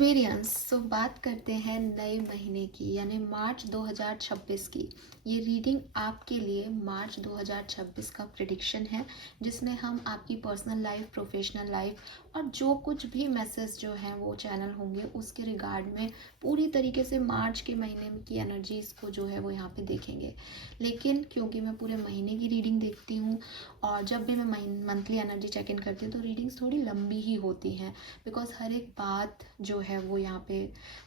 Aquarians. बात करते हैं नए महीने की, यानी मार्च 2026 की। ये रीडिंग आपके लिए मार्च 2026 का प्रिडिक्शन है, जिसमें हम आपकी पर्सनल लाइफ, प्रोफेशनल लाइफ और जो कुछ भी मैसेज जो है वो चैनल होंगे उसके रिगार्ड में पूरी तरीके से मार्च के महीने की एनर्जीज़ को जो है वो यहाँ पे देखेंगे। लेकिन क्योंकि मैं पूरे महीने की रीडिंग देखती हूँ और जब भी मैं मंथली एनर्जी चेक इन करती हूँ तो रीडिंग्स थोड़ी लंबी ही होती हैं, बिकॉज हर एक बात जो है वो यहाँ पे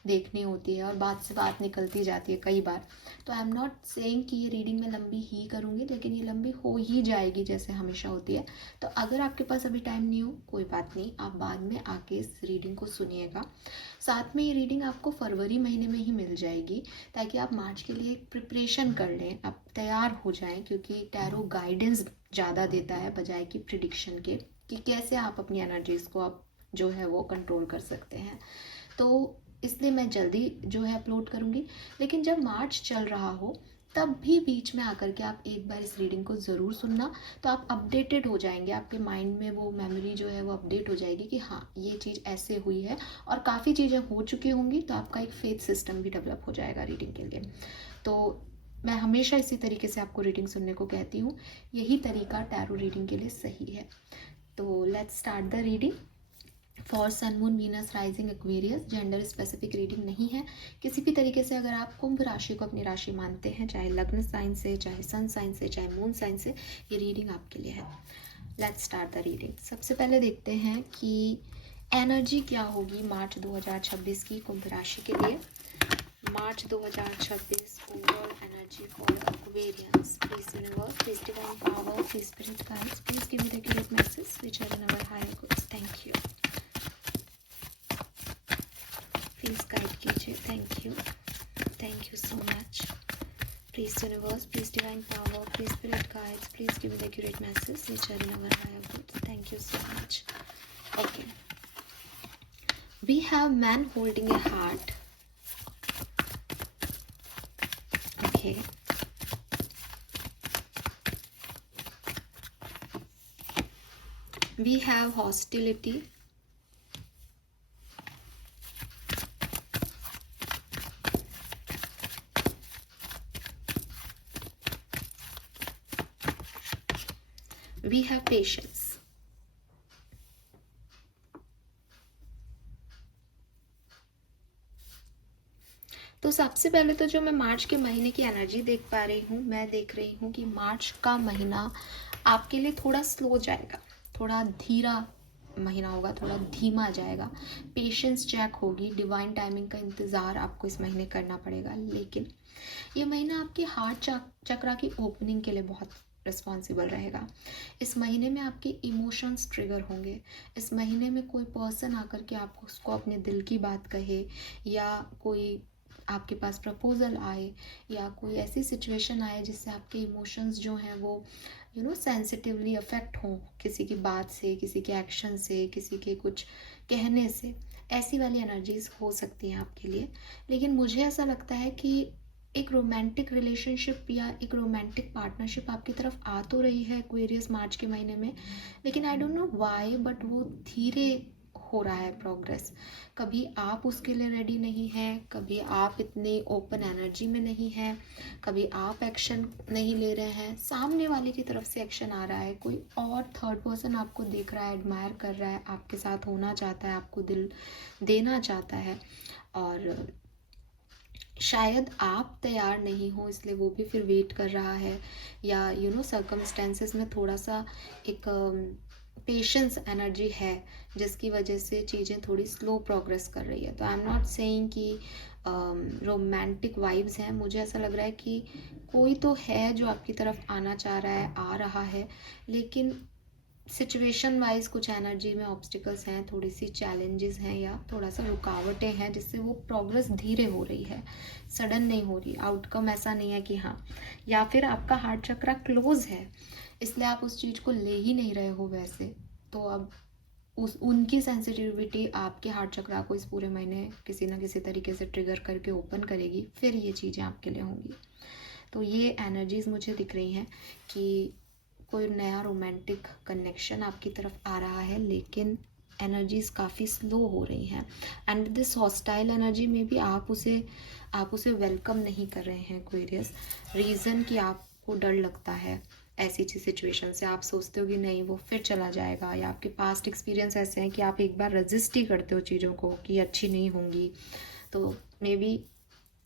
देखनी होती है और बात से बात निकलती जाती है कई बार। तो आई एम नॉट सेइंग कि ये रीडिंग मैं लंबी ही करूँगी, लेकिन ये लंबी हो ही जाएगी जैसे हमेशा होती है। तो अगर आपके पास अभी टाइम नहीं हो, कोई बात नहीं, आप बाद में आके इस रीडिंग को सुनिएगा। साथ में ये रीडिंग आपको फरवरी महीने में ही मिल जाएगी, ताकि आप मार्च के लिए एक प्रिपरेशन कर लें, आप तैयार हो जाएं, क्योंकि टैरो गाइडेंस ज़्यादा देता है बजाय कि प्रिडिक्शन के, कि कैसे आप अपनी एनर्जीज़ को आप जो है वो कंट्रोल कर सकते हैं। तो इसलिए मैं जल्दी जो है अपलोड करूँगी, लेकिन जब मार्च चल रहा हो तब भी बीच में आकर के आप एक बार इस रीडिंग को ज़रूर सुनना, तो आप अपडेटेड हो जाएंगे, आपके माइंड में वो मेमोरी जो है वो अपडेट हो जाएगी कि हाँ ये चीज़ ऐसे हुई है, और काफ़ी चीज़ें हो चुकी होंगी, तो आपका एक फेथ सिस्टम भी डेवलप हो जाएगा रीडिंग के लिए। तो मैं हमेशा इसी तरीके से आपको रीडिंग सुनने को कहती हूँ, यही तरीका टैरो रीडिंग के लिए सही है। तो let's start the reading for sun, moon, Venus, rising, Aquarius. Gender specific reading नहीं है। किसी भी तरीके से अगर आप कुंभ राशि को अपनी राशि मानते हैं, चाहे लग्न साइन से, चाहे सन साइन से, चाहे मून साइन से, ये रीडिंग आपके लिए है। Let's start the reading. सबसे पहले देखते हैं कि एनर्जी क्या होगी मार्च 2026 की कुंभ राशि के लिए। March 2026 overall energy for Aquarians. Please universe, please divine power, please spirit guides, please give me the accurate message which are in our higher goods. Thank you, please guide कीजिए। Thank you so much. Please universe, please divine power, please spirit guides, please give me the accurate message which are in our higher goods. Thank you so much. Okay, we have man holding a heart. Okay, we have hostility. We have patience. तो सबसे पहले तो जो मैं मार्च के महीने की energy देख पा रही हूँ, मैं देख रही हूँ कि मार्च का महीना आपके लिए थोड़ा स्लो जाएगा, थोड़ा धीरा महीना होगा, थोड़ा धीमा जाएगा। पेशेंस चेक होगी, डिवाइन टाइमिंग का इंतज़ार आपको इस महीने करना पड़ेगा। लेकिन ये महीना आपके हार्ट चक्रा की ओपनिंग के लिए बहुत रिस्पॉन्सिबल रहेगा। इस महीने में आपके इमोशंस ट्रिगर होंगे। इस महीने में कोई पर्सन आकर के आपको उसको अपने दिल की बात कहे, या कोई आपके पास प्रपोजल आए, या कोई ऐसी सिचुएशन आए जिससे आपके इमोशंस जो हैं वो सेंसिटिवली अफेक्ट हों, किसी की बात से, किसी के एक्शन से, किसी के कुछ कहने से। ऐसी वाली एनर्जीज हो सकती हैं आपके लिए। लेकिन मुझे ऐसा लगता है कि एक रोमांटिक रिलेशनशिप या एक रोमांटिक पार्टनरशिप आपकी तरफ आ तो रही है एक्वेरियस मार्च के महीने में, लेकिन I don't know why, but वो धीरे हो रहा है प्रोग्रेस। कभी आप उसके लिए रेडी नहीं हैं, कभी आप इतने ओपन एनर्जी में नहीं हैं, कभी आप एक्शन नहीं ले रहे हैं, सामने वाले की तरफ से एक्शन आ रहा है, कोई और थर्ड पर्सन आपको देख रहा है, एडमायर कर रहा है, आपके साथ होना चाहता है, आपको दिल देना चाहता है, और शायद आप तैयार नहीं हो इसलिए वो भी फिर वेट कर रहा है, या सर्कमस्टेंसेस में थोड़ा सा एक पेशेंस एनर्जी है, जिसकी वजह से चीज़ें थोड़ी स्लो प्रोग्रेस कर रही है। तो आई एम नॉट सेइंग कि रोमांटिक वाइब्स हैं, मुझे ऐसा लग रहा है कि कोई तो है जो आपकी तरफ आना चाह रहा है, आ रहा है, लेकिन सिचुएशन वाइज कुछ एनर्जी में ऑब्स्टिकल्स हैं, थोड़ी सी चैलेंजेस हैं, या थोड़ा सा रुकावटें हैं, जिससे वो प्रोग्रेस धीरे हो रही है, सडन नहीं हो रही। आउटकम ऐसा नहीं है कि हाँ, या फिर आपका हार्ट चक्रा क्लोज है इसलिए आप उस चीज़ को ले ही नहीं रहे हो वैसे। तो अब उनकी सेंसिटिविटी आपके हार्ट चक्रा को इस पूरे महीने किसी ना किसी तरीके से ट्रिगर करके ओपन करेगी, फिर ये चीज़ें आपके लिए होंगी। तो ये एनर्जीज मुझे दिख रही हैं कि कोई नया रोमांटिक कनेक्शन आपकी तरफ आ रहा है, लेकिन एनर्जीज काफ़ी स्लो हो रही हैं, एंड दिस हॉस्टाइल एनर्जी में भी आप उसे वेलकम नहीं कर रहे हैं एक्वेरियस। रीज़न कि आपको डर लगता है ऐसी चीज सिचुएशन से, आप सोचते हो कि नहीं वो फिर चला जाएगा, या आपके पास्ट एक्सपीरियंस ऐसे हैं कि आप एक बार रजिस्ट ही करते हो चीज़ों को कि अच्छी नहीं होंगी। तो मे बी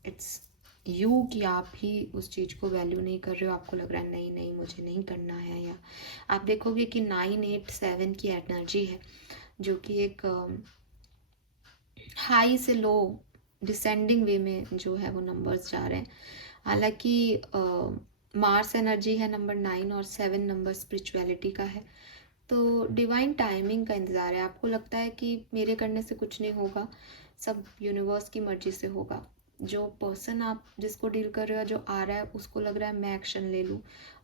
इट्स यू कि आप ही उस चीज़ को वैल्यू नहीं कर रहे हो, आपको लग रहा है नहीं नहीं मुझे नहीं करना है। या आप देखोगे कि 987 की एनर्जी है, जो कि एक हाई से लो डिसेंडिंग वे में जो है वो नंबर्स जा रहे हैं। हालांकि मार्स एनर्जी है नंबर 9 और 7 नंबर स्पिरिचुअलिटी का है। तो डिवाइन टाइमिंग का इंतज़ार है। आपको लगता है कि मेरे करने से कुछ नहीं होगा, सब यूनिवर्स की मर्जी से होगा। जो पर्सन आप जिसको डील कर रहे हो, जो आ रहा है, उसको लग रहा है मैं एक्शन ले लूँ,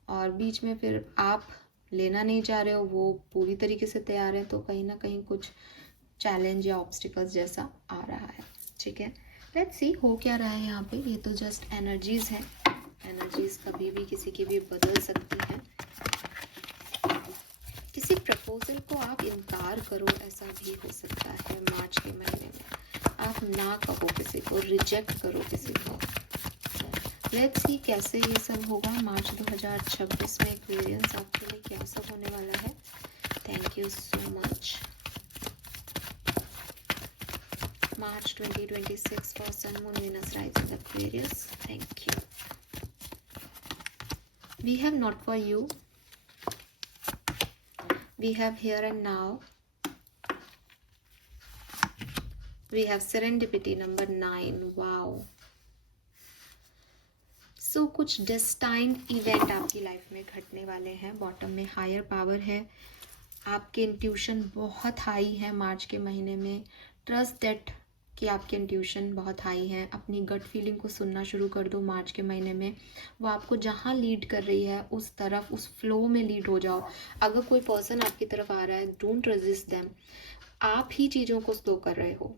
और बीच में फिर आप लेना नहीं चाह रहे हो, वो पूरी तरीके से तैयार है, तो कहीं ना कहीं कुछ चैलेंज या ऑब्स्टिकल्स जैसा आ रहा है। ठीक है, लेट्स सी हो क्या रहा है यहाँ पे। ये तो जस्ट एनर्जीज है, एनर्जीज कभी भी किसी की भी बदल सकती हैं। किसी प्रपोजल को आप इनकार करो, ऐसा भी हो सकता है मार्च के महीने में। आप ना कहो किसी को, रिजेक्ट करो किसी को। लेट्स सी कैसे ये सब होगा मार्च 2026 में। एक्सपीरियंस आपके लिए क्या सब होने वाला है। Thank you so much. March 2026 for Sun, Moon, Venus rising Aquarius. Thank you. We have not for you. We have here and now. We have serendipity number 9. Wow. So कुछ डेस्टाइन्ड इवेंट आपकी life में घटने वाले हैं। Bottom में higher power है, आपके intuition बहुत हाई है मार्च के महीने में। ट्रस्ट दैट कि आपके इंट्यूशन बहुत हाई है। अपनी गट फीलिंग को सुनना शुरू कर दो मार्च के महीने में। वो आपको जहाँ लीड कर रही है उस तरफ, उस फ्लो में लीड हो जाओ। अगर कोई पर्सन आपकी तरफ आ रहा है, डोंट रेजिस्ट देम। आप ही चीज़ों को स्लो कर रहे हो।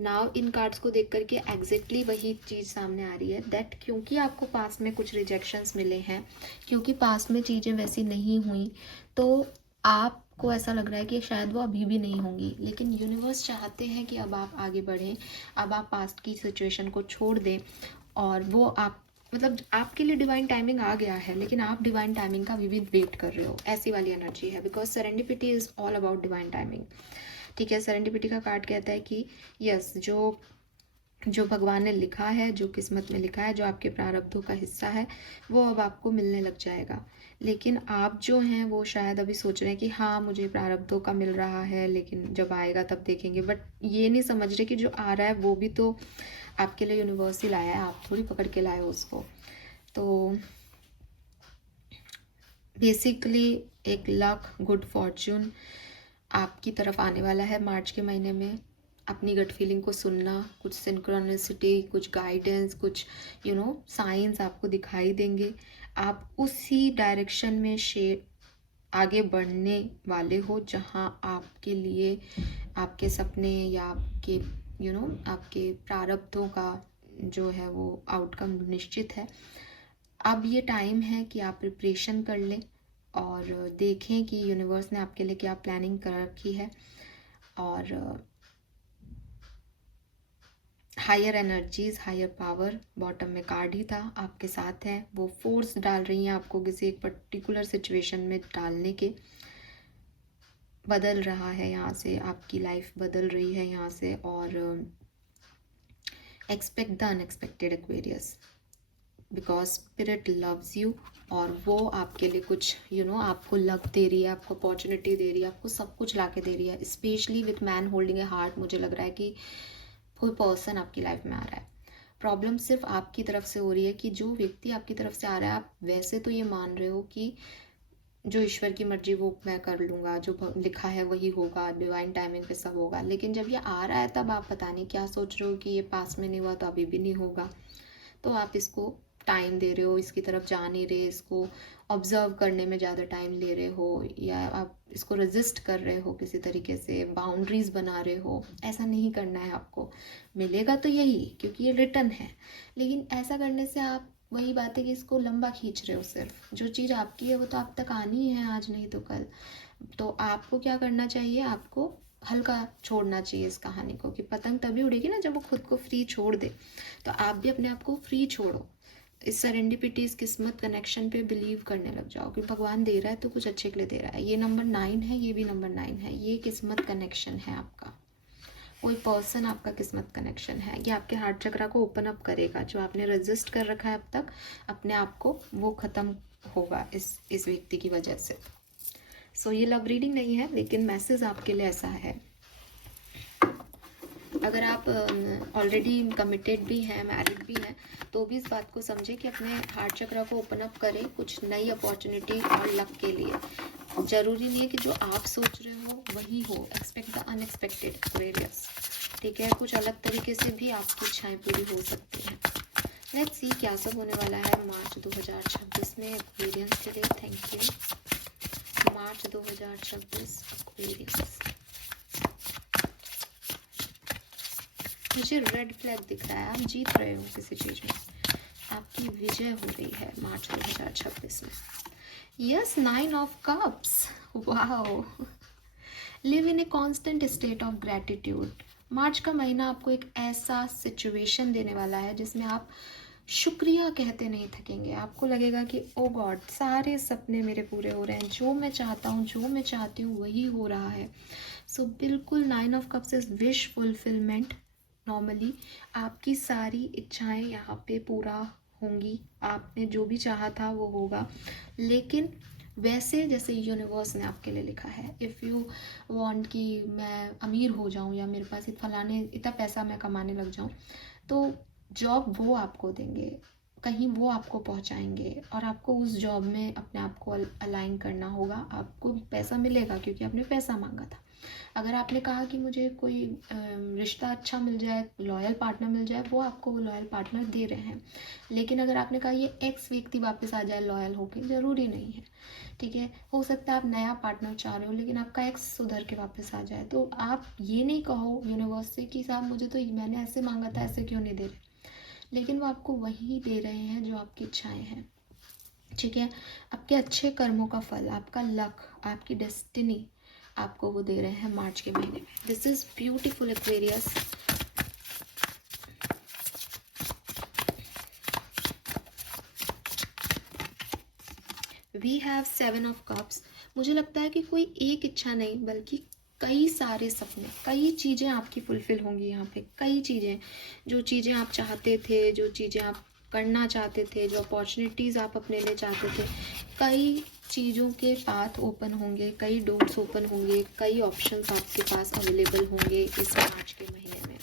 नाउ इन कार्ड्स को देख करके एग्जैक्टली वही चीज़ सामने आ रही है, दैट क्योंकि आपको पास्ट में कुछ रिजेक्शंस मिले हैं, क्योंकि पास्ट में चीज़ें वैसी नहीं हुई, तो आपको ऐसा लग रहा है कि शायद वो अभी भी नहीं होंगी। लेकिन यूनिवर्स चाहते हैं कि अब आप आगे बढ़ें, अब आप पास्ट की सिचुएशन को छोड़ दें, और वो आप मतलब आपके लिए डिवाइन टाइमिंग आ गया है, लेकिन आप डिवाइन टाइमिंग का भी वेट कर रहे हो। ऐसी वाली एनर्जी है, because serendipity is all about divine timing. ठीक है, सेरेंडिपिटी का कार्ड कहता है कि यस, जो भगवान ने लिखा है, जो किस्मत में लिखा है, जो आपके प्रारब्धों का हिस्सा है, वो अब आपको मिलने लग जाएगा। लेकिन आप जो हैं वो शायद अभी सोच रहे हैं कि हाँ मुझे प्रारब्धों का मिल रहा है, लेकिन जब आएगा तब देखेंगे। बट ये नहीं समझ रहे कि जो आ रहा है वो भी तो आपके लिए यूनिवर्स ही लाया है, आप थोड़ी पकड़ के लाए हो उसको। तो बेसिकली एक लक, गुड फॉर्च्यून आपकी तरफ आने वाला है मार्च के महीने में। अपनी गट फीलिंग को सुनना, कुछ सिंक्रोनिसिटी, कुछ गाइडेंस, कुछ साइंस आपको दिखाई देंगे। आप उसी डायरेक्शन में आगे बढ़ने वाले हो जहां आपके लिए आपके सपने या आपके आपके प्रारब्धों का जो है वो आउटकम निश्चित है। अब ये टाइम है कि आप प्रिपरेशन कर लें और देखें कि यूनिवर्स ने आपके लिए क्या प्लानिंग कर रखी है। और higher energies, higher power bottom में कार्ड ही था, आपके साथ है। वो फोर्स डाल रही हैं आपको किसी एक पर्टिकुलर सिचुएशन में डालने के। बदल रहा है यहाँ से, आपकी लाइफ बदल रही है यहाँ से। और expect the unexpected Aquarius, because spirit loves you. और वो आपके लिए कुछ आपको लक दे रही है, आपको अपॉर्चुनिटी दे रही है, आपको सब कुछ ला के दे रही है। Specially with man holding A heart, मुझे लग रहा है कि कोई पर्सन आपकी लाइफ में आ रहा है। प्रॉब्लम सिर्फ आपकी तरफ से हो रही है कि जो व्यक्ति आपकी तरफ से आ रहा है, आप वैसे तो ये मान रहे हो कि जो ईश्वर की मर्जी वो मैं कर लूँगा, जो लिखा है वही होगा, डिवाइन टाइमिंग पे सब होगा। लेकिन जब ये आ रहा है तब आप पता नहीं क्या सोच रहे हो कि ये पास में नहीं हुआ तो अभी भी नहीं होगा। तो आप इसको टाइम दे रहे हो, इसकी तरफ जा नहीं रहे, इसको ऑब्जर्व करने में ज़्यादा टाइम ले रहे हो, या आप इसको रेजिस्ट कर रहे हो, किसी तरीके से बाउंड्रीज बना रहे हो। ऐसा नहीं करना है आपको। मिलेगा तो यही, क्योंकि ये रिटर्न है। लेकिन ऐसा करने से आप वही बात है कि इसको लंबा खींच रहे हो। सिर्फ जो चीज़ आपकी है वो तो आप तक आनी है, आज नहीं तो कल। तो आपको क्या करना चाहिए, आपको हल्का छोड़ना चाहिए इस कहानी को, कि पतंग तभी उड़ेगी ना जब वो खुद को फ्री छोड़ दे। तो आप भी अपने आप को फ्री छोड़ो, इस सेरेंडिपिटी, इस किस्मत कनेक्शन पे बिलीव करने लग जाओ कि भगवान दे रहा है तो कुछ अच्छे के लिए दे रहा है। ये नंबर 9 है, ये भी नंबर 9 है, ये किस्मत कनेक्शन है आपका। कोई पर्सन आपका किस्मत कनेक्शन है, ये आपके हार्ट चक्रा को ओपन अप करेगा। जो आपने रजिस्ट कर रखा है अब तक अपने आप को, वो ख़त्म होगा इस व्यक्ति की वजह से। सो ये लव रीडिंग नहीं है, लेकिन मैसेज आपके लिए ऐसा है। अगर आप ऑलरेडी कमिटेड भी हैं, मैरिड भी हैं, तो भी इस बात को समझें कि अपने हार्ट चक्रा को ओपन अप करें कुछ नई अपॉर्चुनिटी और लक के लिए। ज़रूरी नहीं है कि जो आप सोच रहे हो वही हो। एक्सपेक्ट द अनएक्सपेक्टेड एक्वेरियस, ठीक है। कुछ अलग तरीके से भी आपकी इच्छाएं पूरी हो सकती हैं। लेट्स सी क्या सब होने वाला है मार्च 2026 में एक्वेरियंस के लिए। Thank you. March 2026 Aquarians. मुझे रेड फ्लैग दिख रहा है, आप जीत रहे हो किसी चीज़ में, आपकी विजय हो रही है मार्च 2026 में। Yes, 9 of cups, wow. Live in a constant state of gratitude. मार्च का महीना आपको एक ऐसा सिचुएशन देने वाला है जिसमें आप शुक्रिया कहते नहीं थकेंगे। आपको लगेगा कि ओ गॉड, सारे सपने मेरे पूरे हो रहे हैं, जो मैं चाहता हूँ, जो मैं चाहती हूँ वही हो रहा है। सो बिल्कुल 9 of cups is wish fulfilment. Normally आपकी सारी इच्छाएं यहाँ पे पूरा होंगी, आपने जो भी चाहा था वो होगा। लेकिन वैसे जैसे यूनिवर्स ने आपके लिए लिखा है, इफ़ यू वांट कि मैं अमीर हो जाऊँ या मेरे पास फलाने इतना पैसा मैं कमाने लग जाऊँ, तो जॉब वो आपको देंगे, कहीं वो आपको पहुंचाएंगे, और आपको उस जॉब में अपने आप को अलाइन करना होगा। आपको पैसा मिलेगा क्योंकि आपने पैसा मांगा था। अगर आपने कहा कि मुझे कोई रिश्ता अच्छा मिल जाए, लॉयल पार्टनर मिल जाए, वो आपको वो लॉयल पार्टनर दे रहे हैं। लेकिन अगर आपने कहा ये एक्स व्यक्ति वापस आ जाए लॉयल होके, ज़रूरी नहीं है, ठीक है। हो सकता है आप नया पार्टनर चाह रहे हो लेकिन आपका एक्स सुधर के वापस आ जाए, तो आप ये नहीं कहो यूनिवर्स से कि साहब मुझे तो मैंने ऐसे मांगा था, ऐसे क्यों नहीं दे रहे। लेकिन वो आपको वही दे रहे हैं जो आपकी इच्छाएं हैं, ठीक है। आपके अच्छे कर्मों का फल, आपका लक, आपकी डेस्टिनी आपको वो दे रहे हैं मार्च के महीने में। This is beautiful Aquarius. We have 7 of cups. मुझे लगता है कि कोई एक इच्छा नहीं बल्कि कई सारे सपने, कई चीज़ें आपकी फुलफिल होंगी यहाँ पे। कई चीज़ें, जो चीज़ें आप चाहते थे, जो चीज़ें आप करना चाहते थे, जो अपॉर्चुनिटीज़ आप अपने लिए चाहते थे, कई चीज़ों के पाथ ओपन होंगे, कई डोर्स ओपन होंगे, कई ऑप्शंस आपके पास अवेलेबल होंगे इस मार्च के महीने में।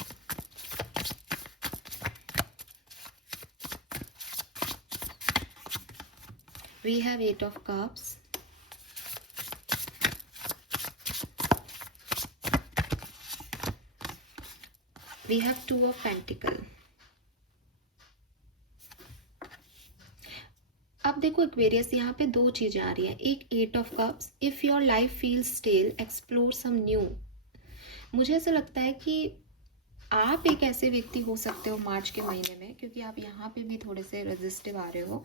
वी हैव 8 ऑफ कप्स। We have 2 of pentacle. अब देखो एक्वेरियस, यहाँ पे दो चीज़ें आ रही हैं। एक 8 of cups, if your life feels stale explore some new. मुझे ऐसा लगता है कि आप एक ऐसे व्यक्ति हो सकते हो मार्च के महीने में, क्योंकि आप यहाँ पे भी थोड़े से रेजिस्टिव आ रहे हो,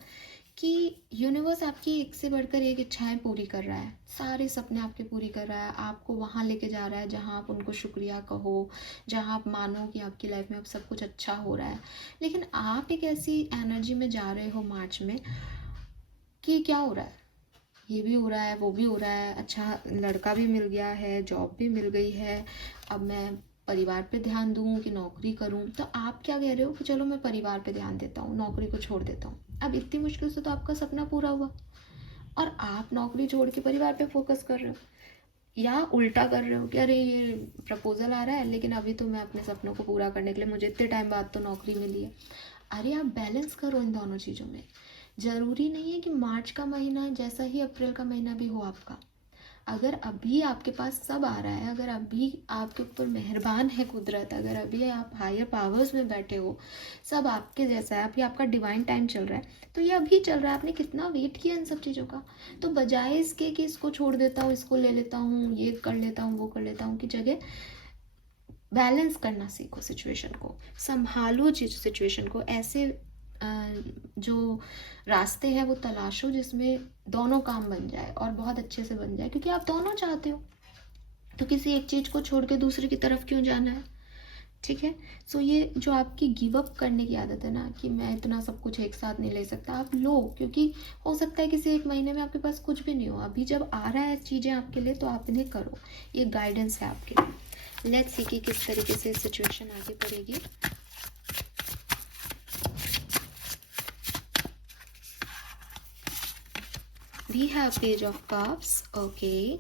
कि यूनिवर्स आपकी एक से बढ़कर एक इच्छाएं पूरी कर रहा है, सारे सपने आपके पूरी कर रहा है, आपको वहाँ लेके जा रहा है जहाँ आप उनको शुक्रिया कहो, जहाँ आप मानो कि आपकी लाइफ में अब सब कुछ अच्छा हो रहा है। लेकिन आप एक ऐसी एनर्जी में जा रहे हो मार्च में कि क्या हो रहा है, ये भी हो रहा है, वो भी हो रहा है, अच्छा लड़का भी मिल गया है, जॉब भी मिल गई है, अब मैं परिवार पे ध्यान दूँ कि नौकरी करूँ। तो आप क्या कह रहे हो कि चलो मैं परिवार पे ध्यान देता हूँ, नौकरी को छोड़ देता हूँ। अब इतनी मुश्किल से तो आपका सपना पूरा हुआ और आप नौकरी छोड़ के परिवार पे फोकस कर रहे हो, या उल्टा कर रहे हो कि अरे ये प्रपोजल आ रहा है लेकिन अभी तो मैं अपने सपनों को पूरा करने के लिए, मुझे इतने टाइम बाद तो नौकरी मिली है। अरे आप बैलेंस करो इन दोनों चीज़ों में। ज़रूरी नहीं है कि मार्च का महीना जैसा ही अप्रैल का महीना भी हो आपका। अगर अभी आपके पास सब आ रहा है, अगर अभी आपके ऊपर मेहरबान है कुदरत, अगर अभी आप हायर पावर्स में बैठे हो, सब आपके जैसा है, अभी आपका डिवाइन टाइम चल रहा है, तो ये अभी चल रहा है। आपने कितना वेट किया इन सब चीज़ों का। तो बजाय इसके कि इसको छोड़ देता हूँ, इसको ले लेता हूँ, ये कर लेता हूँ, वो कर लेता हूँ, की जगह बैलेंस करना सीखो, सिचुएशन को संभालो, सिचुएशन को ऐसे जो रास्ते हैं वो तलाशो जिसमें दोनों काम बन जाए और बहुत अच्छे से बन जाए, क्योंकि आप दोनों चाहते हो। तो किसी एक चीज़ को छोड़ के दूसरे की तरफ क्यों जाना है, ठीक है। सो ये जो आपकी गिव अप करने की आदत है ना, कि मैं इतना सब कुछ एक साथ नहीं ले सकता, आप लो, क्योंकि हो सकता है किसी एक महीने में आपके पास कुछ भी नहीं हो। अभी जब आ रहा है चीज़ें आपके लिए तो आप इन्हें करो, ये गाइडेंस है आपके लिए। लेट्स सी कि किस तरीके से सिचुएशन आगे बढ़ेगी। We have Page of Cups. Okay.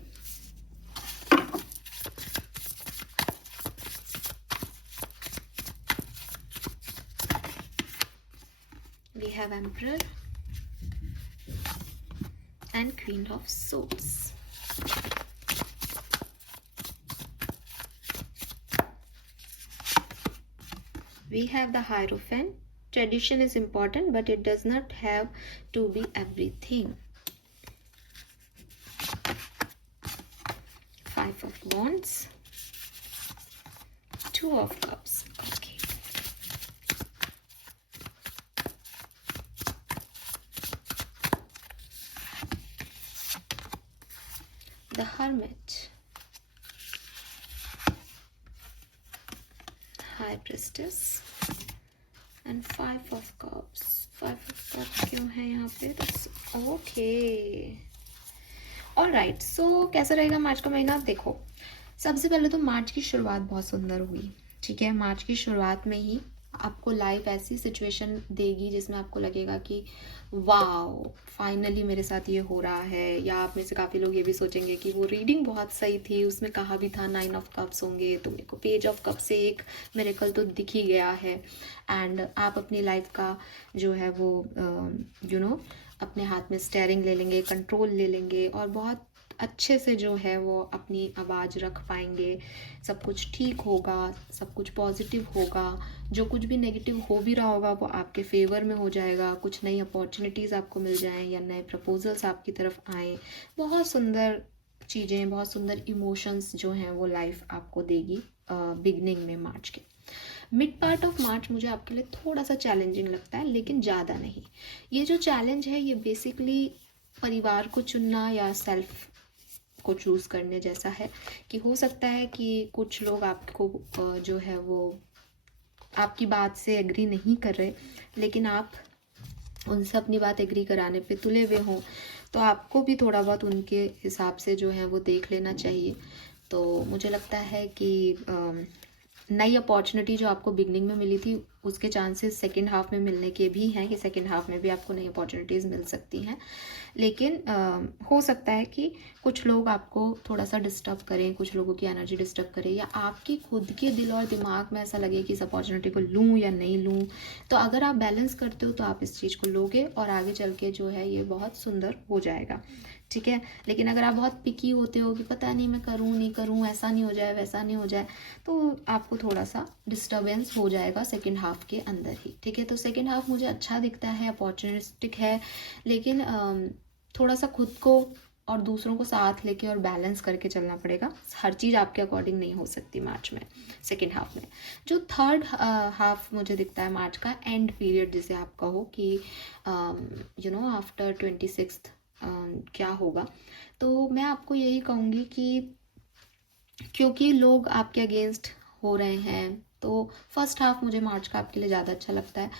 We have Emperor and Queen of Swords. We have the Hierophant. Tradition is important, but it does not have to be everything. Five of Wands. Two of Cups. Okay. The Hermit. High Priestess. And Five of Cups. Five of Cups क्यों है यहाँ पे? Okay. Alright, सो कैसा रहेगा मार्च का महीना? देखो, सबसे पहले तो मार्च की शुरुआत बहुत सुंदर हुई, ठीक है। मार्च की शुरुआत में ही आपको लाइफ ऐसी सिचुएशन देगी जिसमें आपको लगेगा कि वाओ, फाइनली मेरे साथ ये हो रहा है। या आप में से काफ़ी लोग ये भी सोचेंगे कि वो रीडिंग बहुत सही थी, उसमें कहा भी था 9 ऑफ कप्स होंगे, तो मेरे को पेज ऑफ कप से एक मिरेकल तो दिख ही गया है। एंड आप अपनी लाइफ का जो है वो अपने हाथ में स्टेयरिंग ले लेंगे, कंट्रोल ले लेंगे, और बहुत अच्छे से जो है वो अपनी आवाज़ रख पाएंगे। सब कुछ ठीक होगा, सब कुछ पॉजिटिव होगा। जो कुछ भी नेगेटिव हो भी रहा होगा वो आपके फेवर में हो जाएगा। कुछ नई अपॉर्चुनिटीज़ आपको मिल जाएं या नए प्रपोजल्स आपकी तरफ आएँ। बहुत सुंदर चीज़ें, बहुत सुंदर इमोशंस जो हैं वो लाइफ आपको देगी बिगनिंग में मार्च के। मिड पार्ट ऑफ मार्च मुझे आपके लिए थोड़ा सा चैलेंजिंग लगता है, लेकिन ज़्यादा नहीं। ये जो चैलेंज है ये बेसिकली परिवार को चुनना या सेल्फ को चूज़ करने जैसा है, कि हो सकता है कि कुछ लोग आपको जो है वो आपकी बात से एग्री नहीं कर रहे, लेकिन आप उनसे अपनी बात एग्री कराने पे तुले हुए हों, तो आपको भी थोड़ा बहुत उनके हिसाब से जो है वो देख लेना चाहिए। तो मुझे लगता है कि नई अपॉर्चुनिटी जो आपको बिगनिंग में मिली थी उसके चांसेस सेकेंड हाफ में मिलने के भी हैं, कि सेकेंड हाफ में भी आपको नई अपॉर्चुनिटीज़ मिल सकती हैं। लेकिन हो सकता है कि कुछ लोग आपको थोड़ा सा डिस्टर्ब करें, कुछ लोगों की एनर्जी डिस्टर्ब करें, या आपकी खुद के दिल और दिमाग में ऐसा लगे कि इस अपॉर्चुनिटी को लूँ या नहीं लूँ। तो अगर आप बैलेंस करते हो तो आप इस चीज़ को लोगे और आगे चल के जो है ये बहुत सुंदर हो जाएगा, ठीक है। लेकिन अगर आप बहुत पिकी होते हो कि पता नहीं मैं करूँ नहीं करूँ, ऐसा नहीं हो जाए वैसा नहीं हो जाए, तो आपको थोड़ा सा डिस्टर्बेंस हो जाएगा सेकेंड हाफ के अंदर ही, ठीक है। तो सेकेंड हाफ मुझे अच्छा दिखता है, अपॉर्चुनिस्टिक है, लेकिन थोड़ा सा खुद को और दूसरों को साथ लेके और बैलेंस करके चलना पड़ेगा। हर चीज़ आपके अकॉर्डिंग नहीं हो सकती मार्च में, सेकेंड हाफ में। जो थर्ड हाफ मुझे दिखता है मार्च का, एंड पीरियड जिसे आप कहो कि आफ्टर 26 क्या होगा, तो मैं आपको यही कहूँगी कि क्योंकि लोग आपके अगेंस्ट हो रहे हैं, तो फर्स्ट हाफ मुझे मार्च का आपके लिए ज़्यादा अच्छा लगता है।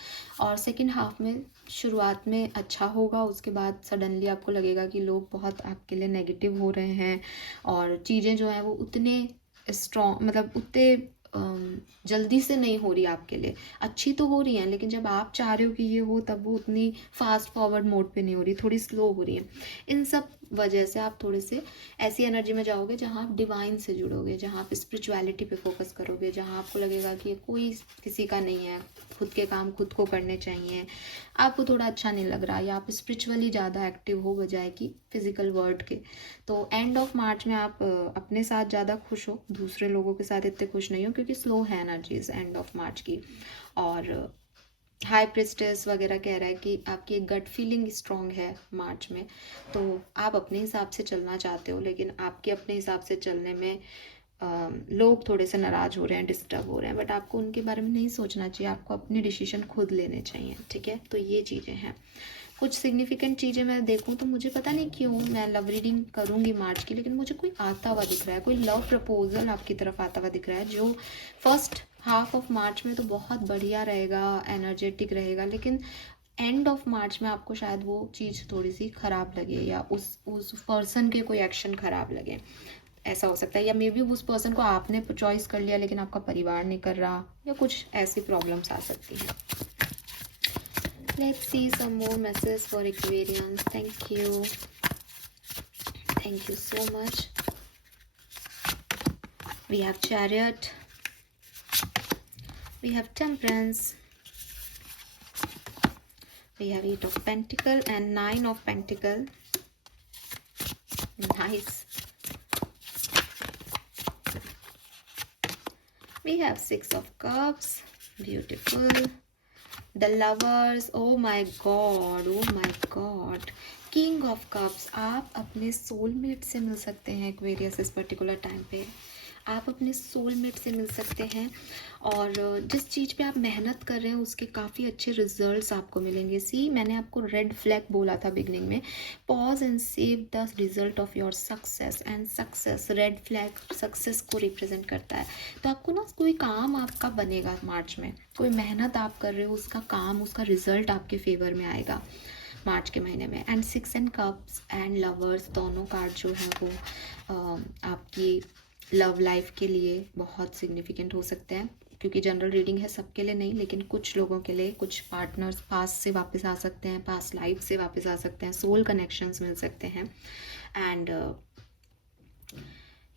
और सेकेंड हाफ में शुरुआत में अच्छा होगा, उसके बाद सडनली आपको लगेगा कि लोग बहुत आपके लिए नेगेटिव हो रहे हैं, और चीज़ें जो हैं वो उतने स्ट्रॉन्ग, मतलब उतने जल्दी से नहीं हो रही आपके लिए। अच्छी तो हो रही हैं, लेकिन जब आप चाह रहे हो कि ये हो तब वो उतनी फास्ट फॉरवर्ड मोड पे नहीं हो रही, थोड़ी स्लो हो रही है। इन सब वजह से आप थोड़े से ऐसी एनर्जी में जाओगे जहाँ आप डिवाइन से जुड़ोगे, जहाँ आप स्पिरिचुअलिटी पे फोकस करोगे, जहाँ आपको लगेगा कि कोई किसी का नहीं है, खुद के काम खुद को करने चाहिए। आपको थोड़ा अच्छा नहीं लग रहा, या आप स्पिरिचुअली ज़्यादा एक्टिव हो बजाय कि फिजिकल वर्ल्ड के। तो एंड ऑफ मार्च में आप अपने साथ ज़्यादा खुश हो, दूसरे लोगों के साथ इतने खुश नहीं हो, क्योंकि स्लो है एनर्जीज एंड ऑफ मार्च की। और हाई प्रिस्टेस वगैरह कह रहा है कि आपकी एक गट फीलिंग स्ट्रॉन्ग है मार्च में, तो आप अपने हिसाब से चलना चाहते हो, लेकिन आपके अपने हिसाब से चलने में लोग थोड़े से नाराज़ हो रहे हैं, डिस्टर्ब हो रहे हैं, बट आपको उनके बारे में नहीं सोचना चाहिए, आपको अपने डिसीजन खुद लेने चाहिए, ठीक है। तो ये चीज़ें हैं। कुछ सिग्निफिकेंट चीज़ें मैं देखूं तो मुझे पता नहीं क्यों मैं लव रीडिंग करूंगी मार्च की, लेकिन मुझे कोई आता हुआ दिख रहा है, कोई लव प्रपोजल आपकी तरफ आता हुआ दिख रहा है, जो फर्स्ट हाफ ऑफ मार्च में तो बहुत बढ़िया रहेगा, एनर्जेटिक रहेगा, लेकिन एंड ऑफ मार्च में आपको शायद वो चीज़ थोड़ी सी ख़राब लगे, या उस पर्सन के कोई एक्शन ख़राब लगे, ऐसा हो सकता है। या मे बी उस पर्सन को आपने चॉइस कर लिया लेकिन आपका परिवार नहीं कर रहा, या कुछ ऐसी प्रॉब्लम्स आ सकती हैं। Let's see some more message for Aquarians. Thank you so much. We have chariot, we have temperance, we have 8 of Pentacle and 9 of Pentacle. Nice. We have 6 of Cups. Beautiful. The Lovers. Oh my God. Oh my God. King of Cups. आप अपने soulmate से मिल सकते हैं Aquarius इस particular time पे। आप अपने soulmate से मिल सकते हैं, और जिस चीज़ पे आप मेहनत कर रहे हैं उसके काफ़ी अच्छे रिजल्ट्स आपको मिलेंगे। सी, मैंने आपको रेड फ्लैग बोला था बिगनिंग में, pause and save the result of your success, and success, red flag success को रिप्रेजेंट करता है। तो आपको ना कोई काम आपका बनेगा मार्च में, कोई मेहनत आप कर रहे हो, उसका काम, उसका रिजल्ट आपके फेवर में आएगा मार्च के महीने में। And 6 and cups and lovers, दोनों कार्ड जो है वो आपकी लव लाइफ के लिए बहुत सिग्निफिकेंट हो सकते हैं, क्योंकि जनरल रीडिंग है, सबके लिए नहीं, लेकिन कुछ लोगों के लिए, कुछ पार्टनर्स पास्ट से वापस आ सकते हैं, पास्ट लाइफ से वापस आ सकते हैं, सोल कनेक्शंस मिल सकते हैं। एंड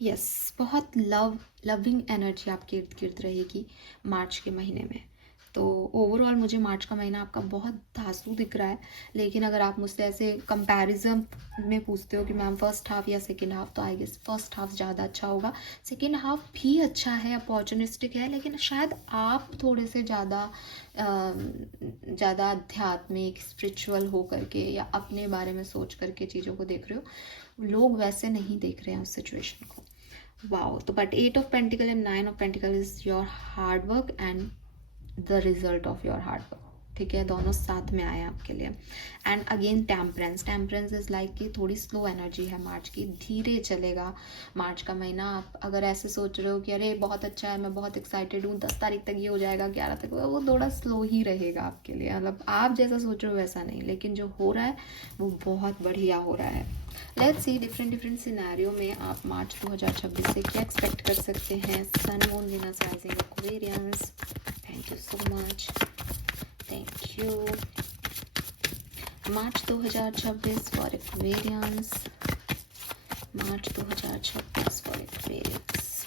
यस, बहुत लविंग एनर्जी आपके इर्द गिर्द रहेगी मार्च के महीने में। तो ओवरऑल मुझे मार्च का महीना आपका बहुत धांसू दिख रहा है, लेकिन अगर आप मुझसे ऐसे कंपैरिजन में पूछते हो कि मैम फर्स्ट हाफ या सेकेंड हाफ, तो आई गेस फर्स्ट हाफ ज़्यादा अच्छा होगा। सेकेंड हाफ भी अच्छा है, अपॉर्चुनिस्टिक है, लेकिन शायद आप थोड़े से ज़्यादा आध्यात्मिक, स्पिरिचुअल हो करके, या अपने बारे में सोच करके चीज़ों को देख रहे हो। लोग वैसे नहीं देख रहे हैं उस सिचुएशन को। वाओ, तो but 8 of pentacle and 9 of pentacle is your hard work and the result of your hard work. ठीक है, दोनों साथ में आए आपके लिए। And again temperance is like कि थोड़ी स्लो एनर्जी है मार्च की, धीरे चलेगा मार्च का महीना। आप अगर ऐसे सोच रहे हो कि अरे बहुत अच्छा है, मैं बहुत एक्साइटेड हूँ, 10 तारीख तक ये हो जाएगा, 11 तक, वो थोड़ा स्लो ही रहेगा आपके लिए। मतलब आप जैसा सोच रहे हो वैसा नहीं, लेकिन जो हो रहा है वो बहुत बढ़िया हो रहा है। लेट्स सी डिफरेंट सिनेरियो में आप मार्च 2026 से क्या एक्सपेक्ट कर सकते हैं। Sun, moon, Venus, rising, Aquarians. Thank you so much, thank you. March 2026 for Aquarians, March 2026 for Aquarians.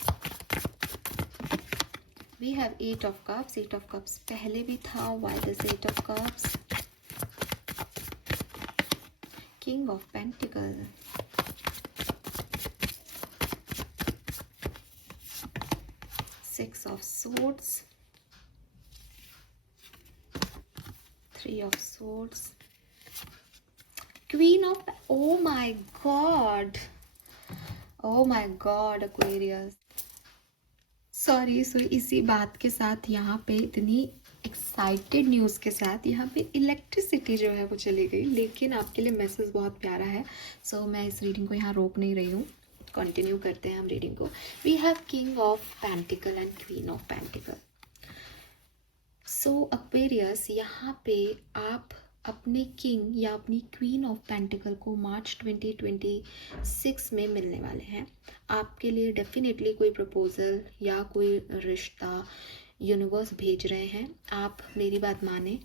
We have 8 of cups. 8 of cups पहले भी था, why this 8 of cups? King of pentacles, 6 of swords, 3 of swords, queen of, oh my god, Aquarius, sorry. इसी बात के साथ यहाँ पे इतनी एक्साइटेड न्यूज़ के साथ यहाँ पे इलेक्ट्रिसिटी जो है वो चली गई, लेकिन आपके लिए मैसेज बहुत प्यारा है। सो मैं इस रीडिंग को यहाँ रोक नहीं रही हूँ, कंटिन्यू करते हैं हम रीडिंग को। We have king of pentacle and queen of pentacle. So Aquarius, यहाँ पे आप अपने किंग या अपनी क्वीन ऑफ पेंटिकल को मार्च 2026 में मिलने वाले हैं। आपके लिए डेफिनेटली कोई प्रपोजल या कोई रिश्ता यूनिवर्स भेज रहे हैं। आप मेरी बात माने,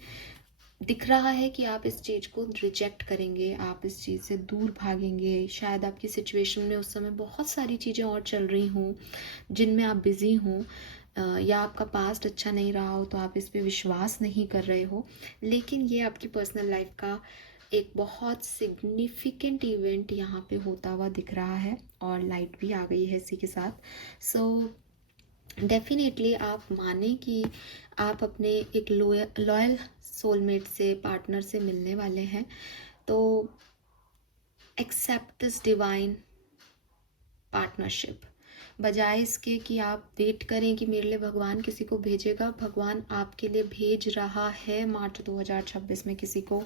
दिख रहा है कि आप इस चीज़ को रिजेक्ट करेंगे, आप इस चीज़ से दूर भागेंगे। शायद आपकी सिचुएशन में उस समय बहुत सारी चीज़ें और चल रही हों जिनमें आप बिज़ी हों, या आपका पास्ट अच्छा नहीं रहा हो तो आप इस पे विश्वास नहीं कर रहे हो, लेकिन ये आपकी पर्सनल लाइफ का एक बहुत सिग्निफिकेंट इवेंट यहाँ पे होता हुआ दिख रहा है, और लाइट भी आ गई है इसी के साथ। सो डेफिनेटली आप माने कि आप अपने एक लॉयल सोलमेट से, पार्टनर से मिलने वाले हैं। तो एक्सेप्ट दिस डिवाइन पार्टनरशिप, बजाय इसके कि आप वेट करें कि मेरे लिए भगवान किसी को भेजेगा, भगवान आपके लिए भेज रहा है मार्च 2026 में किसी को।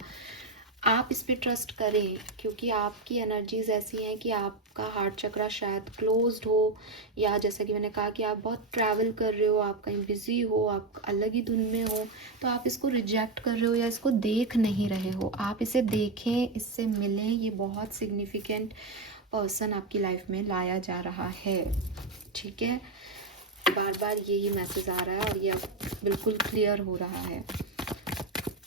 आप इस पे ट्रस्ट करें, क्योंकि आपकी एनर्जीज ऐसी हैं कि आपका हार्ट चक्रा शायद क्लोज्ड हो, या जैसा कि मैंने कहा कि आप बहुत ट्रैवल कर रहे हो, आप कहीं बिजी हो, आप अलग ही धुन में हो, तो आप इसको रिजेक्ट कर रहे हो या इसको देख नहीं रहे हो। आप इसे देखें, इससे मिलें। ये बहुत सिग्निफिकेंट पर्सन आपकी लाइफ में लाया जा रहा है, ठीक है। बार बार यही मैसेज आ रहा है और ये अब बिल्कुल क्लियर हो रहा है।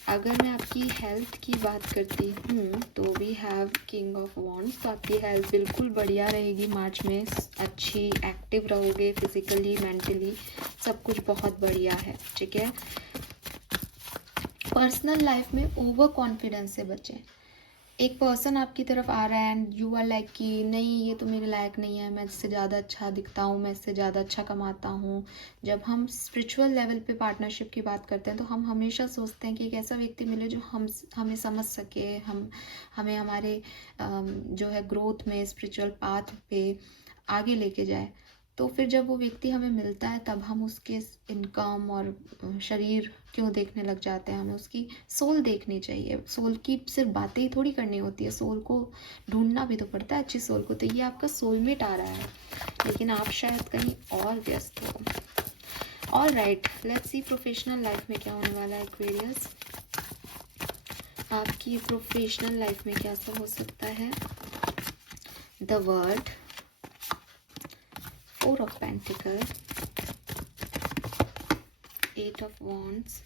अगर मैं आपकी हेल्थ की बात करती हूँ तो we have king of wands. तो आपकी हेल्थ बिल्कुल बढ़िया रहेगी मार्च में, अच्छी एक्टिव रहोगे, फिजिकली मेंटली सब कुछ बहुत बढ़िया है, ठीक है। पर्सनल लाइफ में ओवर कॉन्फिडेंस से बचें। एक पर्सन आपकी तरफ आ रहा है एंड यू आर लाइक कि नहीं, ये तो मेरे लायक नहीं है, मैं इससे ज़्यादा अच्छा दिखता हूँ, मैं इससे ज़्यादा अच्छा कमाता हूँ। जब हम स्पिरिचुअल लेवल पे पार्टनरशिप की बात करते हैं तो हम हमेशा सोचते हैं कि एक ऐसा व्यक्ति मिले जो हमें समझ सके, हमें हमारे जो है ग्रोथ में, स्पिरिचुअल पाथ पे आगे लेके जाए। तो फिर जब वो व्यक्ति हमें मिलता है तब हम उसके इनकम और शरीर क्यों देखने लग जाते हैं, हमें उसकी सोल देखनी चाहिए। सोल की सिर्फ बातें ही थोड़ी करनी होती है, सोल को ढूंढना भी तो पड़ता है, अच्छी सोल को। तो ये आपका सोलमेट आ रहा है, लेकिन आप शायद कहीं और व्यस्त हो। All right, let's see professional life में क्या होने वाला है एक्वेरियस। आपकी प्रोफेशनल लाइफ में क्या सब हो सकता है। The world, four of pentacle, eight of wands,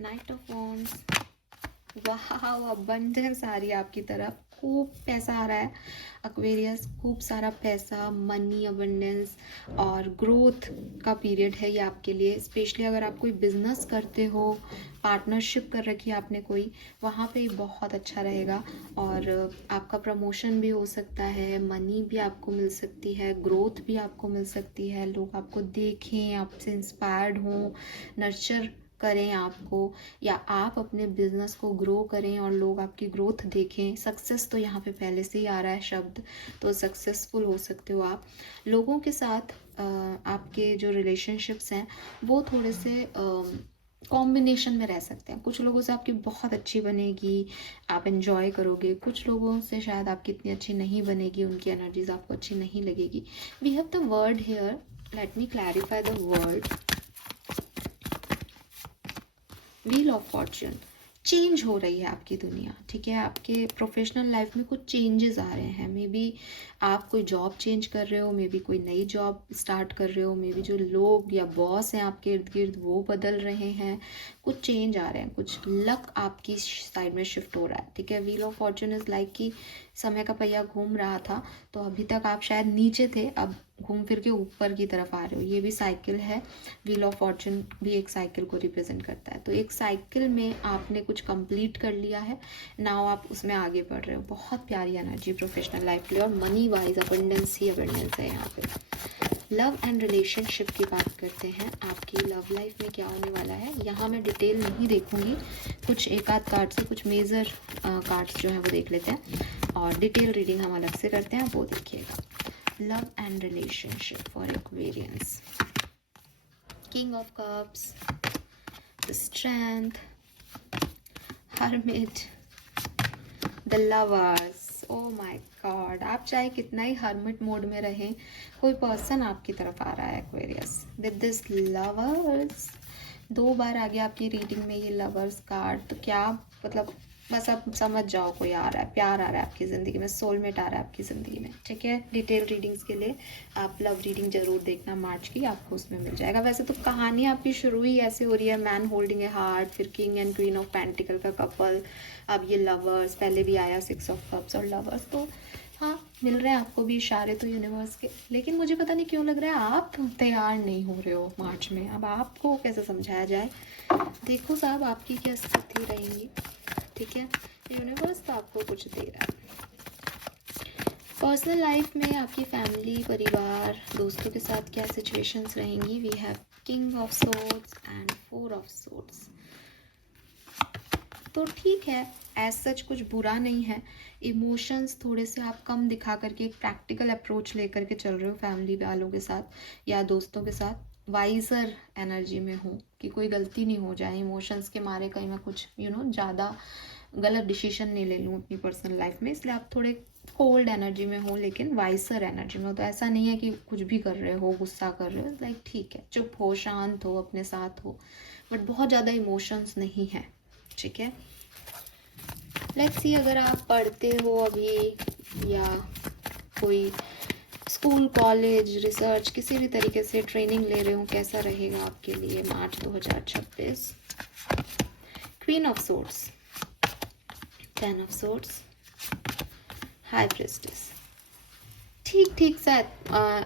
knight of wands. वाह, अबंडेंस आ रही है आपकी तरफ, खूब पैसा आ रहा है एक्वेरियस, खूब सारा पैसा, मनी, अबंडेंस और ग्रोथ का पीरियड है ये आपके लिए। स्पेशली अगर आप कोई बिजनेस करते हो, पार्टनरशिप कर रखी है आपने कोई, वहाँ पे बहुत अच्छा रहेगा। और आपका प्रमोशन भी हो सकता है, मनी भी आपको मिल सकती है, ग्रोथ भी आपको मिल सकती है, लोग आपको देखें, आपसे इंस्पायर्ड हों, नर्चर करें आपको, या आप अपने बिजनेस को ग्रो करें और लोग आपकी ग्रोथ देखें। सक्सेस तो यहाँ पे पहले से ही आ रहा है शब्द, तो सक्सेसफुल हो सकते हो आप। लोगों के साथ आपके जो रिलेशनशिप्स हैं वो थोड़े से कॉम्बिनेशन में रह सकते हैं। कुछ लोगों से आपकी बहुत अच्छी बनेगी, आप एंजॉय करोगे, कुछ लोगों से शायद आपकी इतनी अच्छी नहीं बनेगी, उनकी एनर्जीज आपको अच्छी नहीं लगेगी। We have the world here, let me clarify the world. Wheel of fortune, change हो रही है आपकी दुनिया, ठीक है। आपके प्रोफेशनल लाइफ में कुछ चेंजेस आ रहे हैं। मे बी आप कोई जॉब चेंज कर रहे हो, मे बी कोई नई जॉब स्टार्ट कर रहे हो, मे बी जो लोग या बॉस हैं आपके इर्द गिर्द वो बदल रहे हैं, कुछ चेंज आ रहे हैं, कुछ लक आपकी साइड में शिफ्ट हो रहा है, ठीक है। Wheel of Fortune is like कि समय का पहिया घूम रहा था, तो अभी तक आप शायद नीचे थे, अब घूम फिर के ऊपर की तरफ आ रहे हो। ये भी साइकिल है, व्हील ऑफ फॉर्च्यून भी एक साइकिल को रिप्रेजेंट करता है। तो एक साइकिल में आपने कुछ कंप्लीट कर लिया है, नाउ आप उसमें आगे बढ़ रहे हो। बहुत प्यारी एनर्जी प्रोफेशनल लाइफ के लिए, और मनी वाइज अबंडेंस ही अबंडेंस है यहाँ पे। लव एंड रिलेशनशिप की बात करते हैं, आपकी लव लाइफ में क्या होने वाला है। यहाँ मैं डिटेल नहीं देखूंगी, कुछ एक आध कार्ड से, कुछ मेजर कार्ड्स जो है वो देख लेते हैं, और डिटेल रीडिंग हम अलग से करते हैं, वो देखिएगा। Love and relationship for Aquarians. King of Cups, the Strength, Hermit, the Lovers. Oh my God, आप चाहे कितना ही hermit मोड में रहें, कोई पर्सन आपकी तरफ आ रहा है Aquarius. With this Lovers, 2 बार आ गया आपकी रीडिंग में ये Lovers कार्ड। तो क्या मतलब, बस आप समझ जाओ, कोई आ रहा है, प्यार आ रहा है आपकी ज़िंदगी में, सोलमेट आ रहा है आपकी ज़िंदगी में, ठीक है। डिटेल रीडिंग्स के लिए आप लव रीडिंग जरूर देखना मार्च की, आपको उसमें मिल जाएगा। वैसे तो कहानी आपकी शुरू ही ऐसे हो रही है, मैन होल्डिंग ए हार्ट, फिर king and queen of pentacle का कपल, अब ये लवर्स, पहले भी आया 6 ऑफ कप्स और लवर्स। तो हाँ, मिल रहे हैं आपको भी इशारे तो यूनिवर्स के, लेकिन मुझे पता नहीं क्यों लग रहा है आप तैयार नहीं हो रहे हो मार्च में। अब आपको कैसे समझाया जाए, देखो साहब आपकी क्या स्थिति रहेगी, ठीक है। यूनिवर्स तो आपको कुछ दे रहा है। पर्सनल लाइफ में आपकी फैमिली, परिवार, दोस्तों के साथ क्या सिचुएशंस रहेंगी। We have king of swords and 4 of swords. तो ठीक है, एज सच कुछ बुरा नहीं है। इमोशंस थोड़े से आप कम दिखा करके एक प्रैक्टिकल अप्रोच लेकर के चल रहे हो फैमिली वालों के साथ या दोस्तों के साथ, वाइजर एनर्जी में हो कि कोई गलती नहीं हो जाए, इमोशंस के मारे कहीं मैं कुछ ज़्यादा गलत डिसीजन नहीं ले लूँ अपनी पर्सनल लाइफ में, इसलिए आप थोड़े कोल्ड एनर्जी में हो लेकिन वाइसर एनर्जी में हो। तो ऐसा नहीं है कि कुछ भी कर रहे हो, गुस्सा कर रहे हो, लाइक ठीक है, चुप हो, शांत हो, अपने साथ हो, बट बहुत ज़्यादा इमोशंस नहीं है, ठीक है। लेट्स सी, अगर आप पढ़ते हो अभी या कोई स्कूल, कॉलेज, रिसर्च, किसी भी तरीके से ट्रेनिंग ले रहे हो, कैसा रहेगा आपके लिए March 2026। Queen of swords, 10 of swords, high prestige. ठीक ठीक सा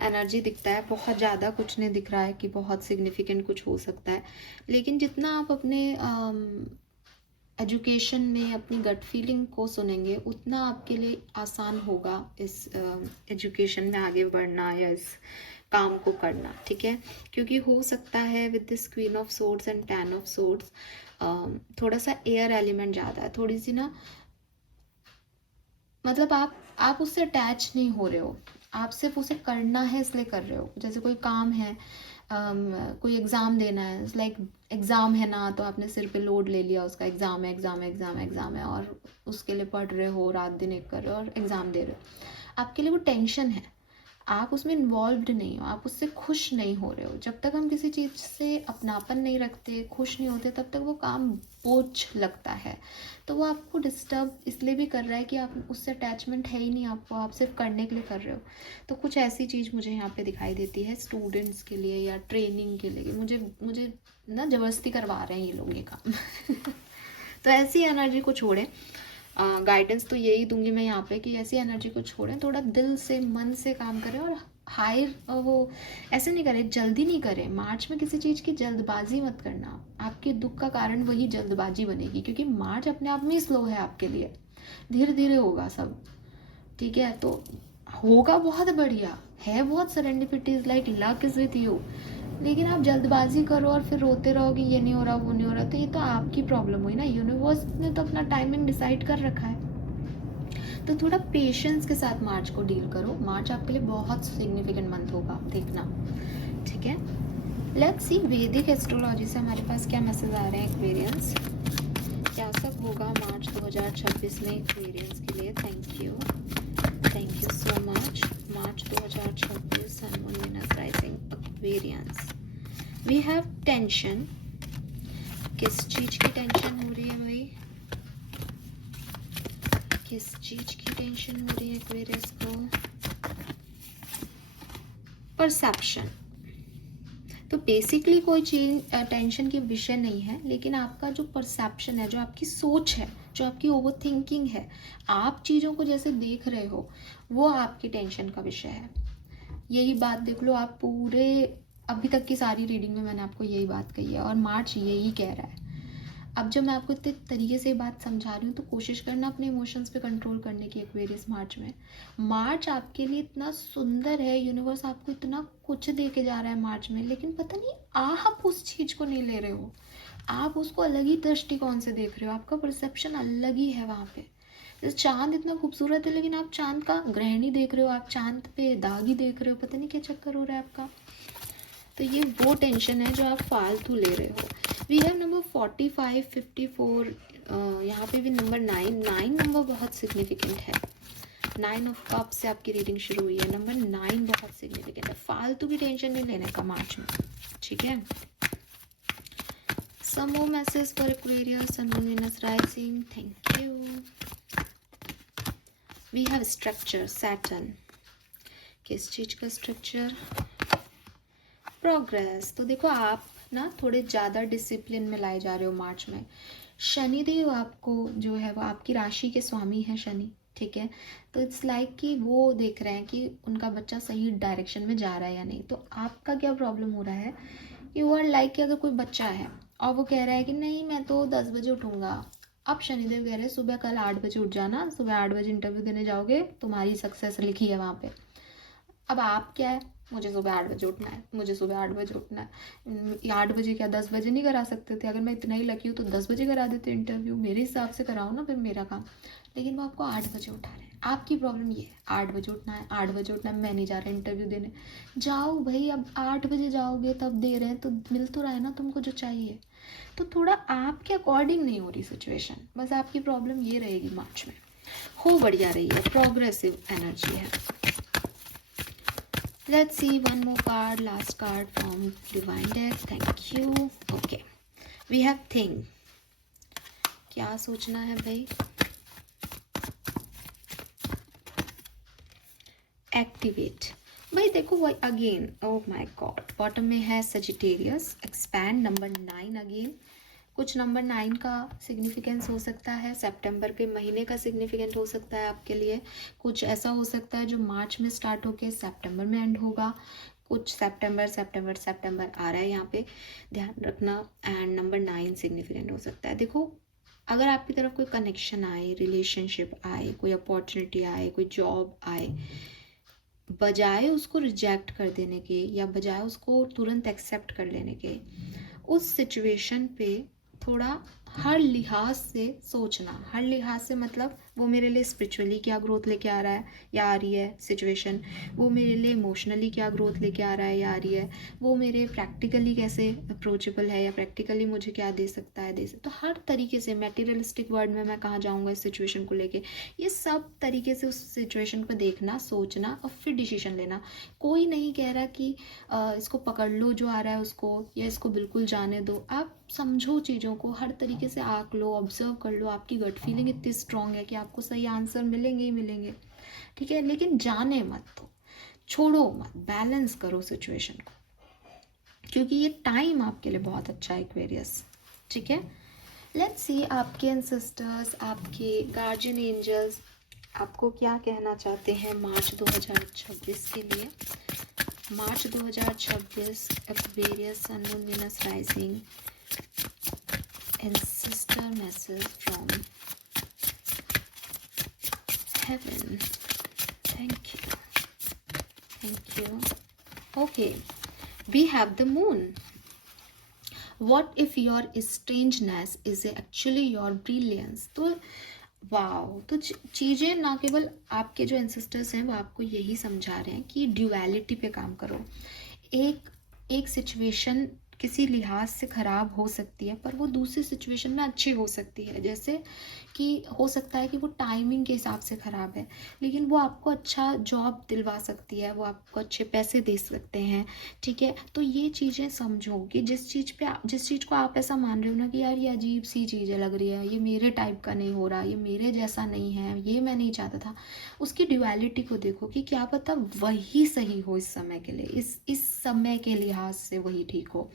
एनर्जी दिखता है, बहुत ज़्यादा कुछ नहीं दिख रहा है कि बहुत सिग्निफिकेंट कुछ हो सकता है, लेकिन जितना आप अपने एजुकेशन में अपनी गट फीलिंग को सुनेंगे उतना आपके लिए आसान होगा इस एजुकेशन में आगे बढ़ना या इस काम को करना, ठीक है। क्योंकि हो सकता है with this queen of swords and 10 of swords थोड़ा सा एयर एलिमेंट ज़्यादा है, थोड़ी सी ना, मतलब आप उससे अटैच नहीं हो रहे हो, आप सिर्फ उसे करना है इसलिए कर रहे हो। जैसे कोई काम है, कोई एग्ज़ाम देना है, लाइक एग्ज़ाम है ना, तो आपने सिर पे लोड ले लिया, उसका एग्ज़ाम है, एग्ज़ाम है, एग्ज़ाम है, एग्ज़ाम है, और उसके लिए पढ़ रहे हो, रात दिन एक कर रहे हो और एग्ज़ाम दे रहे हो। आपके लिए वो टेंशन है, आप उसमें इन्वॉल्व्ड नहीं हो, आप उससे खुश नहीं हो रहे हो। जब तक हम किसी चीज़ से अपनापन नहीं रखते, खुश नहीं होते, तब तक वो काम बोझ लगता है। तो वो आपको डिस्टर्ब इसलिए भी कर रहा है कि आप उससे अटैचमेंट है ही नहीं आपको, आप सिर्फ करने के लिए कर रहे हो। तो कुछ ऐसी चीज़ मुझे यहाँ पे दिखाई देती है स्टूडेंट्स के लिए या ट्रेनिंग के लिए, मुझे ना ज़बरदस्ती करवा रहे हैं ये लोग ये काम। तो ऐसी एनर्जी को छोड़ें। गाइडेंस तो यही दूंगी मैं यहाँ पे कि ऐसी एनर्जी को छोड़ें, थोड़ा दिल से, मन से काम करें, और हायर वो ऐसे नहीं करें, जल्दी नहीं करें। मार्च में किसी चीज़ की जल्दबाजी मत करना, आपके दुख का कारण वही जल्दबाजी बनेगी, क्योंकि मार्च अपने आप में ही स्लो है आपके लिए, धीरे धीरे होगा सब, ठीक है। तो होगा बहुत बढ़िया है, बहुत serendipities like luck is with you, लेकिन आप जल्दबाजी करो और फिर रोते रहो कि ये नहीं हो रहा, वो नहीं हो रहा, तो ये तो आपकी प्रॉब्लम हुई ना, यूनिवर्स ने तो अपना टाइमिंग डिसाइड कर रखा है। तो थोड़ा पेशेंस के साथ मार्च को डील करो, मार्च आपके लिए बहुत सिग्निफिकेंट मंथ होगा, देखना, ठीक है। लेट्स सी, वैदिक एस्ट्रोलॉजी से हमारे पास क्या मैसेज आ रहे हैं एक्वेरियंस, क्या सब होगा मार्च 2026 में एक्वेरियंस के लिए। Thank you so much. March 2026, sun moon Venus rising Aquarians. We have tension, किस चीज की टेंशन हो रही है भाई, किस चीज की टेंशन हो रही है एक्वेरियस को, परसेप्शन। तो बेसिकली कोई चीज टेंशन की विषय नहीं है, लेकिन आपका जो परसेप्शन है, जो आपकी सोच है, जो आपकी ओवर थिंकिंग है, आप चीज़ों को जैसे देख रहे हो, वो आपकी टेंशन का विषय है। यही बात देख लो, आप पूरे अभी तक की सारी रीडिंग में मैंने आपको यही बात कही है, और मार्च यही कह रहा है। अब जब मैं आपको इतने तरीके से बात समझा रही हूँ, तो कोशिश करना अपने इमोशंस पे कंट्रोल करने की एक्वेरियस मार्च में। मार्च आपके लिए इतना सुंदर है, यूनिवर्स आपको इतना कुछ दे के जा रहा है मार्च में, लेकिन पता नहीं आप उस चीज़ को नहीं ले रहे हो, आप उसको अलग ही दृष्टिकोण से देख रहे हो, आपका परसेप्शन अलग ही है वहाँ पे। जैसे चांद इतना खूबसूरत है, लेकिन आप चांद का ग्रहण ही देख रहे हो, आप चांद पे दाग ही देख रहे हो, पता नहीं क्या चक्कर हो रहा है आपका। तो ये वो टेंशन है जो आप फालतू ले रहे हो। वी हैव नंबर 45, 54, यहाँ पे भी नंबर 9 नंबर बहुत सिग्निफिकेंट है। 9 ऑफ कप से आपकी रीडिंग शुरू हुई है, नंबर 9 बहुत सिग्निफिकेंट है। फालतू की टेंशन नहीं लेने का मार्च में, ठीक है। Some more message for Aquarius, sun moon Venus rising, thank you. We have structure, Saturn, किस चीज का स्ट्रक्चर, प्रोग्रेस। तो देखो, आप ना थोड़े ज़्यादा डिसिप्लिन में लाए जा रहे हो मार्च में। शनिदेव आपको जो है वो आपकी राशि के स्वामी है शनि, ठीक है। तो इट्स लाइक कि वो देख रहे हैं कि उनका बच्चा सही डायरेक्शन में जा रहा है या नहीं। तो आपका क्या प्रॉब्लम हो रहा है, यू आर लाइक कि अगर कोई बच्चा है और वो कह रहा है कि नहीं मैं तो 10 बजे उठूँगा, अब शनिदेव कह रहे हैं सुबह कल 8 बजे उठ जाना, सुबह 8 बजे इंटरव्यू देने जाओगे, तुम्हारी सक्सेस लिखी है वहाँ पे। अब आप क्या है, मुझे सुबह 8 बजे उठना है, मुझे सुबह 8 बजे उठना है। 8 बजे क्या 10 बजे नहीं करा सकते थे? अगर मैं इतना ही लकी हूँ तो 10 बजे करा देते इंटरव्यू, मेरे हिसाब से कराओ ना फिर मेरा काम। लेकिन वो आपको 8 बजे उठा रहे हैं। आपकी प्रॉब्लम ये है, 8 बजे उठना है, 8 बजे उठना है, मैं नहीं जा रहा इंटरव्यू देने। जाओ भाई, अब 8 बजे जाओगे तब दे रहे हैं तो मिल तो रहा है ना तुमको जो चाहिए। तो थोड़ा आपके अकॉर्डिंग नहीं हो रही सिचुएशन, बस आपकी प्रॉब्लम ये रहेगी मार्च में। हो बढ़िया रही है, प्रोग्रेसिव एनर्जी है। Let's see one more card, last card from divine deck. Thank you. Okay, we have thing. क्या सोचना है भाई? एक्टिवेट। भाई देखो वही again, oh my god, bottom में है सजिटेरियस, एक्सपैंड, नंबर 9 अगेन। कुछ नंबर 9 का सिग्निफिकेंस हो सकता है, सितंबर के महीने का सिग्निफिकेंट हो सकता है आपके लिए। कुछ ऐसा हो सकता है जो मार्च में स्टार्ट होके सितंबर में एंड होगा। कुछ सितंबर सितंबर सितंबर आ रहा है यहाँ पे, ध्यान रखना। एंड नंबर 9 सिग्निफिकेंट हो सकता है। देखो अगर आपकी तरफ कोई कनेक्शन आए, रिलेशनशिप आए, कोई अपॉर्चुनिटी आए, कोई जॉब आए, बजाय उसको रिजेक्ट कर देने के या बजाय उसको तुरंत एक्सेप्ट कर लेने के, उस सिचुएशन पे थोड़ा हर लिहाज से सोचना। हर लिहाज से मतलब वो मेरे लिए स्पिरिचुअली क्या ग्रोथ लेके आ रहा है या आ रही है सिचुएशन, वो मेरे लिए इमोशनली क्या ग्रोथ लेके आ रहा है या आ रही है, वो मेरे प्रैक्टिकली कैसे अप्रोचेबल है या प्रैक्टिकली मुझे क्या दे सकता है, तो हर तरीके से मटेरियलिस्टिक वर्ड में मैं कहाँ जाऊँगा इस सिचुएशन को लेके, ये सब तरीके से उस सिचुएशन को देखना, सोचना और फिर डिसीजन लेना। कोई नहीं कह रहा कि इसको पकड़ लो जो आ रहा है उसको, या इसको बिल्कुल जाने दो। आप समझो चीज़ों को, हर तरीके से आंक लो, ऑब्जर्व कर लो। आपकी गट फीलिंग इतनी स्ट्रांग है कि आपको सही आंसर मिलेंगे ही मिलेंगे, ठीक है। लेकिन जाने मत दो, छोड़ो मत, बैलेंस करो सिचुएशन को, क्योंकि ये टाइम आपके लिए बहुत अच्छा है एक्वेरियस, ठीक है। लेट्स सी आपके एंसेस्टर्स, आपके गार्जियन एंजल्स आपको क्या कहना चाहते हैं मार्च 2026 के लिए। March 2026 Aquarius, sun, moon, Venus, rising, ancestor message from heaven. Thank you. Thank you. Okay, we have the moon. What if your strangeness is actually your brilliance? तो वाओ, तो चीज़ें ना केवल आपके जो एंसेस्टर्स हैं वो आपको यही समझा रहे हैं कि ड्यूअलिटी पे काम करो। एक सिचुएशन किसी लिहाज से ख़राब हो सकती है पर वो दूसरी सिचुएशन में अच्छी हो सकती है। जैसे कि हो सकता है कि वो टाइमिंग के हिसाब से ख़राब है, लेकिन वो आपको अच्छा जॉब दिलवा सकती है, वो आपको अच्छे पैसे दे सकते हैं, ठीक है। तो ये चीज़ें समझो कि जिस चीज़ को आप ऐसा मान रहे हो ना कि यार ये अजीब सी चीज़ें लग रही है, ये मेरे टाइप का नहीं हो रहा, ये मेरे जैसा नहीं है, ये मैं नहीं चाहता था, उसकी ड्यूअलिटी को देखो कि क्या पता वही सही हो इस समय के लिए, इस समय के लिहाज से वही ठीक हो।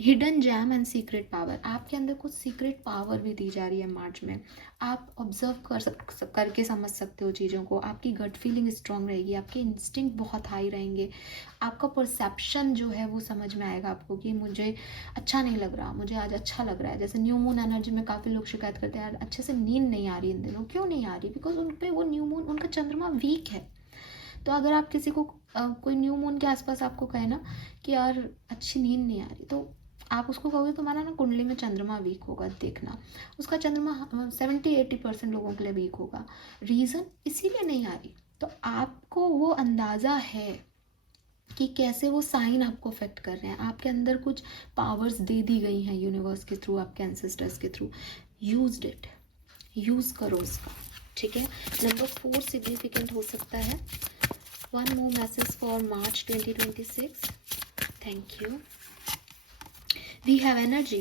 Hidden jam and secret power, आपके अंदर कुछ सीक्रेट पावर भी दी जा रही है मार्च में। आप ऑब्जर्व करके समझ सकते हो चीज़ों को, आपकी गट फीलिंग स्ट्रांग रहेगी, आपके इंस्टिंक्ट बहुत हाई रहेंगे, आपका परसेप्शन जो है वो समझ में आएगा आपको कि मुझे अच्छा नहीं लग रहा, मुझे आज अच्छा लग रहा है। जैसे न्यू मून एनर्जी में काफ़ी लोग शिकायत करते हैं यार अच्छे से नींद नहीं आ रही इन दिनों, क्यों नहीं आ रही? बिकॉज उन पर वो न्यू मून, उनका चंद्रमा वीक है। तो अगर आप किसी को कोई न्यू मून के आसपास आपको कहे ना कि यार अच्छी नींद नहीं आ रही, तो आप उसको कहोगे तुम्हारा ना कुंडली में चंद्रमा वीक होगा, देखना उसका चंद्रमा 70-80% लोगों के लिए वीक होगा। रीज़न इसीलिए नहीं आ रही, तो आपको वो अंदाज़ा है कि कैसे वो साइन आपको अफेक्ट कर रहे हैं। आपके अंदर कुछ पावर्स दे दी गई हैं यूनिवर्स के थ्रू, आपके एंसेस्टर्स के थ्रू। यूज्ड इट, यूज़ करो उसका, ठीक है। नंबर 4 सिग्निफिकेंट हो सकता है। One more message for March 2026। Thank you. We have energy,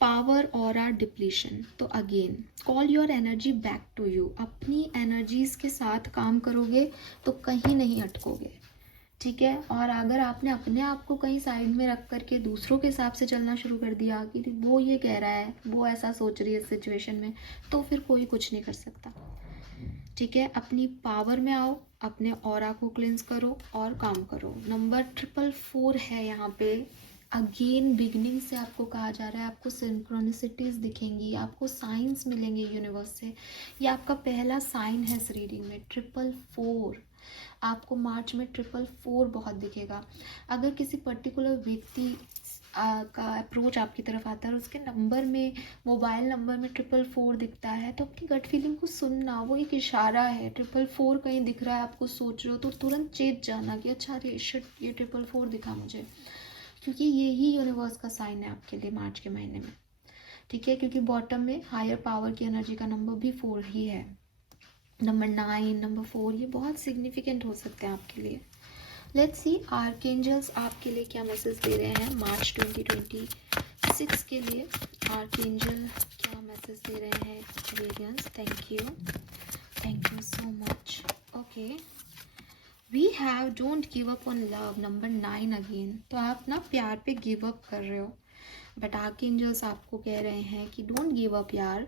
power और आर डिप्लीशन। तो again call your energy back to you. अपनी एनर्जीज के साथ काम करोगे तो कहीं नहीं अटकोगे, ठीक है। और अगर आपने अपने आप को कहीं साइड में रख करके दूसरों के हिसाब से चलना शुरू कर दिया कि वो ये कह रहा है, वो ऐसा सोच रही है इस सिचुएशन में, तो फिर कोई कुछ नहीं कर सकता, ठीक है। अपनी पावर में आओ, अपने ऑरा को क्लेंस करो और काम करो। नंबर 444 है यहाँ पे। अगेन बिगनिंग से आपको कहा जा रहा है, आपको सिंक्रोनिसिटीज दिखेंगी, आपको साइंस मिलेंगे यूनिवर्स से। ये आपका पहला साइन है इस रीडिंग में, 444। आपको मार्च में 444 बहुत दिखेगा। अगर किसी पर्टिकुलर व्यक्ति का अप्रोच आपकी तरफ आता है और उसके नंबर में, मोबाइल नंबर में 444 दिखता है, तो अपनी गट फीलिंग को सुनना, वो एक इशारा है। 444 कहीं दिख रहा है, आपको सोच रहे हो तो तुरंत चेत जाना कि अच्छा अरे शिट, ये 444 दिखा मुझे, क्योंकि यही यूनिवर्स का साइन है आपके लिए मार्च के महीने में, ठीक है। क्योंकि बॉटम में हायर पावर की एनर्जी का नंबर भी 4 ही है, नंबर 9, नंबर 4, ये बहुत सिग्निफिकेंट हो सकते हैं आपके लिए। लेट्स सी आर्कएंजल्स आपके लिए क्या मैसेज दे रहे हैं मार्च 2026 के लिए। आर्कएंजल क्या मैसेज दे रहे हैं Aquarians? Thank you so much. Okay, we have don't give up on love, number 9 again. तो आप ना प्यार पे गिव अप कर रहे हो, बट आर्कएंजल्स आपको कह रहे हैं कि डोंट गिव अप यार,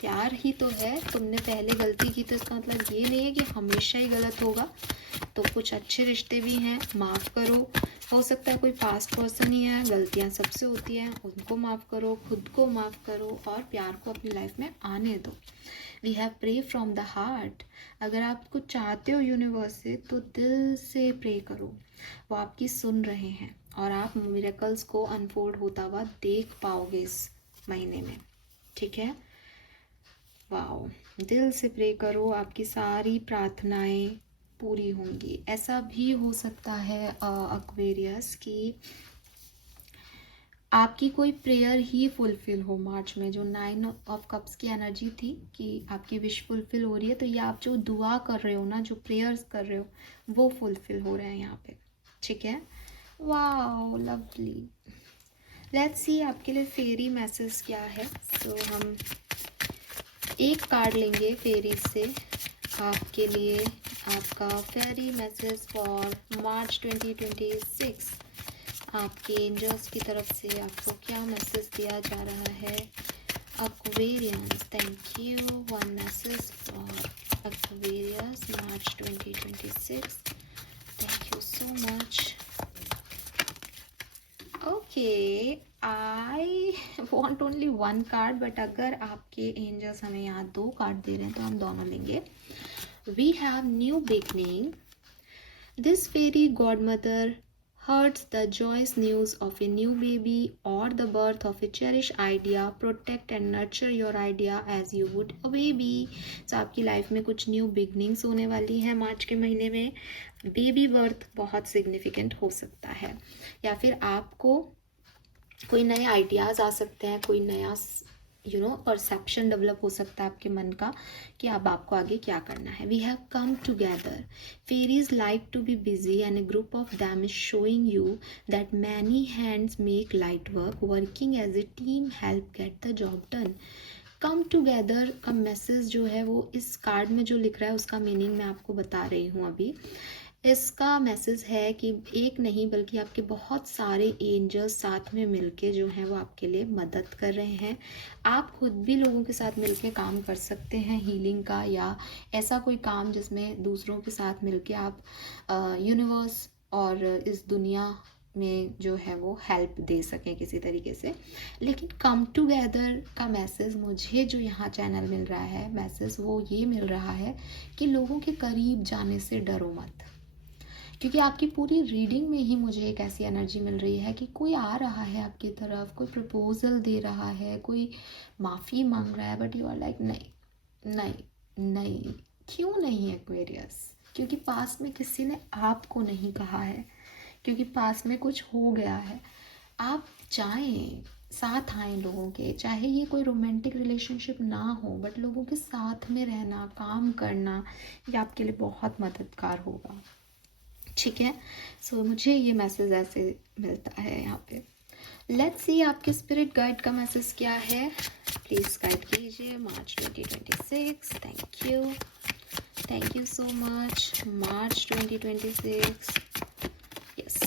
प्यार ही तो है, तुमने पहले गलती की तो इसका मतलब ये नहीं है कि हमेशा ही गलत होगा। तो कुछ अच्छे रिश्ते भी हैं, माफ़ करो। हो सकता है कोई पास्ट पर्सन ही है, गलतियां सबसे होती हैं, उनको माफ़ करो, खुद को माफ़ करो और प्यार को अपनी लाइफ में आने दो। We have pray from the heart. अगर आप कुछ चाहते हो यूनिवर्स से तो दिल से प्रे करो, वो आपकी सुन रहे हैं और आप मिरेकल्स को अनफोल्ड होता हुआ देख पाओगे इस महीने में, ठीक है। वाओ, दिल से प्रे करो, आपकी सारी प्रार्थनाएं पूरी होंगी। ऐसा भी हो सकता है एक्वेरियस कि आपकी कोई प्रेयर ही फुलफिल हो मार्च में। जो 9 ऑफ कप्स की एनर्जी थी कि आपकी विश फुलफिल हो रही है, तो ये आप जो दुआ कर रहे हो ना, जो प्रेयर्स कर रहे हो, वो फुलफिल हो रहे हैं यहाँ पे, ठीक है। Wow, lovely. लेट्स सी आपके लिए फेरी मैसेज क्या है। सो हम एक कार्ड लेंगे फेरी से आपके लिए। आपका फेरी मैसेज फॉर मार्च 2026 आपके एंजल्स की तरफ से आपको क्या मैसेज दिया जा रहा है Aquarians? Thank you. One message for Aquarius March 2026। Thank you so much. Okay, I want only 1 card, but अगर आपके एंजल्स हमें यहाँ 2 कार्ड दे रहे हैं तो हम दोनों लेंगे। We have new beginning. This fairy godmother hurts the joyous news of a new baby or the birth of a cherished idea. Protect and nurture your idea as you would a baby. So आपकी life में कुछ new beginnings होने वाली हैं मार्च के महीने में। Baby birth बहुत सिग्निफिकेंट हो सकता है, या फिर आपको कोई नए आइडियाज़ आ सकते हैं, कोई नया परसेप्शन डेवलप हो सकता है आपके मन का कि अब आपको आगे क्या करना है। We have come together. Fairies like to be busy and a group of them is showing you that many hands make light work, working as a team help get the job done. Come together का मैसेज जो है वो इस card में जो लिख रहा है उसका मीनिंग मैं आपको बता रही हूँ अभी। इसका मैसेज है कि एक नहीं बल्कि आपके बहुत सारे एंजल्स साथ में मिलके जो हैं वो आपके लिए मदद कर रहे हैं। आप खुद भी लोगों के साथ मिलके काम कर सकते हैं हीलिंग का, या ऐसा कोई काम जिसमें दूसरों के साथ मिलके आप यूनिवर्स और इस दुनिया में जो है वो हेल्प दे सकें किसी तरीके से। लेकिन कम टुगेदर का मैसेज मुझे जो यहाँ चैनल मिल रहा है मैसेज, वो ये मिल रहा है कि लोगों के करीब जाने से डरो मत। क्योंकि आपकी पूरी रीडिंग में ही मुझे एक ऐसी एनर्जी मिल रही है कि कोई आ रहा है आपकी तरफ, कोई प्रपोजल दे रहा है, कोई माफ़ी मांग रहा है, बट यू आर लाइक नहीं नहीं नहीं। क्यों नहीं एक्वेरियस? क्योंकि पास में किसी ने आपको नहीं कहा है, क्योंकि पास में कुछ हो गया है। आप चाहें साथ आए लोगों के, चाहे ये कोई रोमांटिक रिलेशनशिप ना हो, बट लोगों के साथ में रहना, काम करना, ये आपके लिए बहुत मददगार होगा, ठीक है। सो मुझे ये मैसेज ऐसे मिलता है यहाँ पे। लेट्स सी आपके स्पिरिट गाइड का मैसेज क्या है, प्लीज़ गाइड कीजिए मार्च 2026। Thank you so much. March 2026, yes,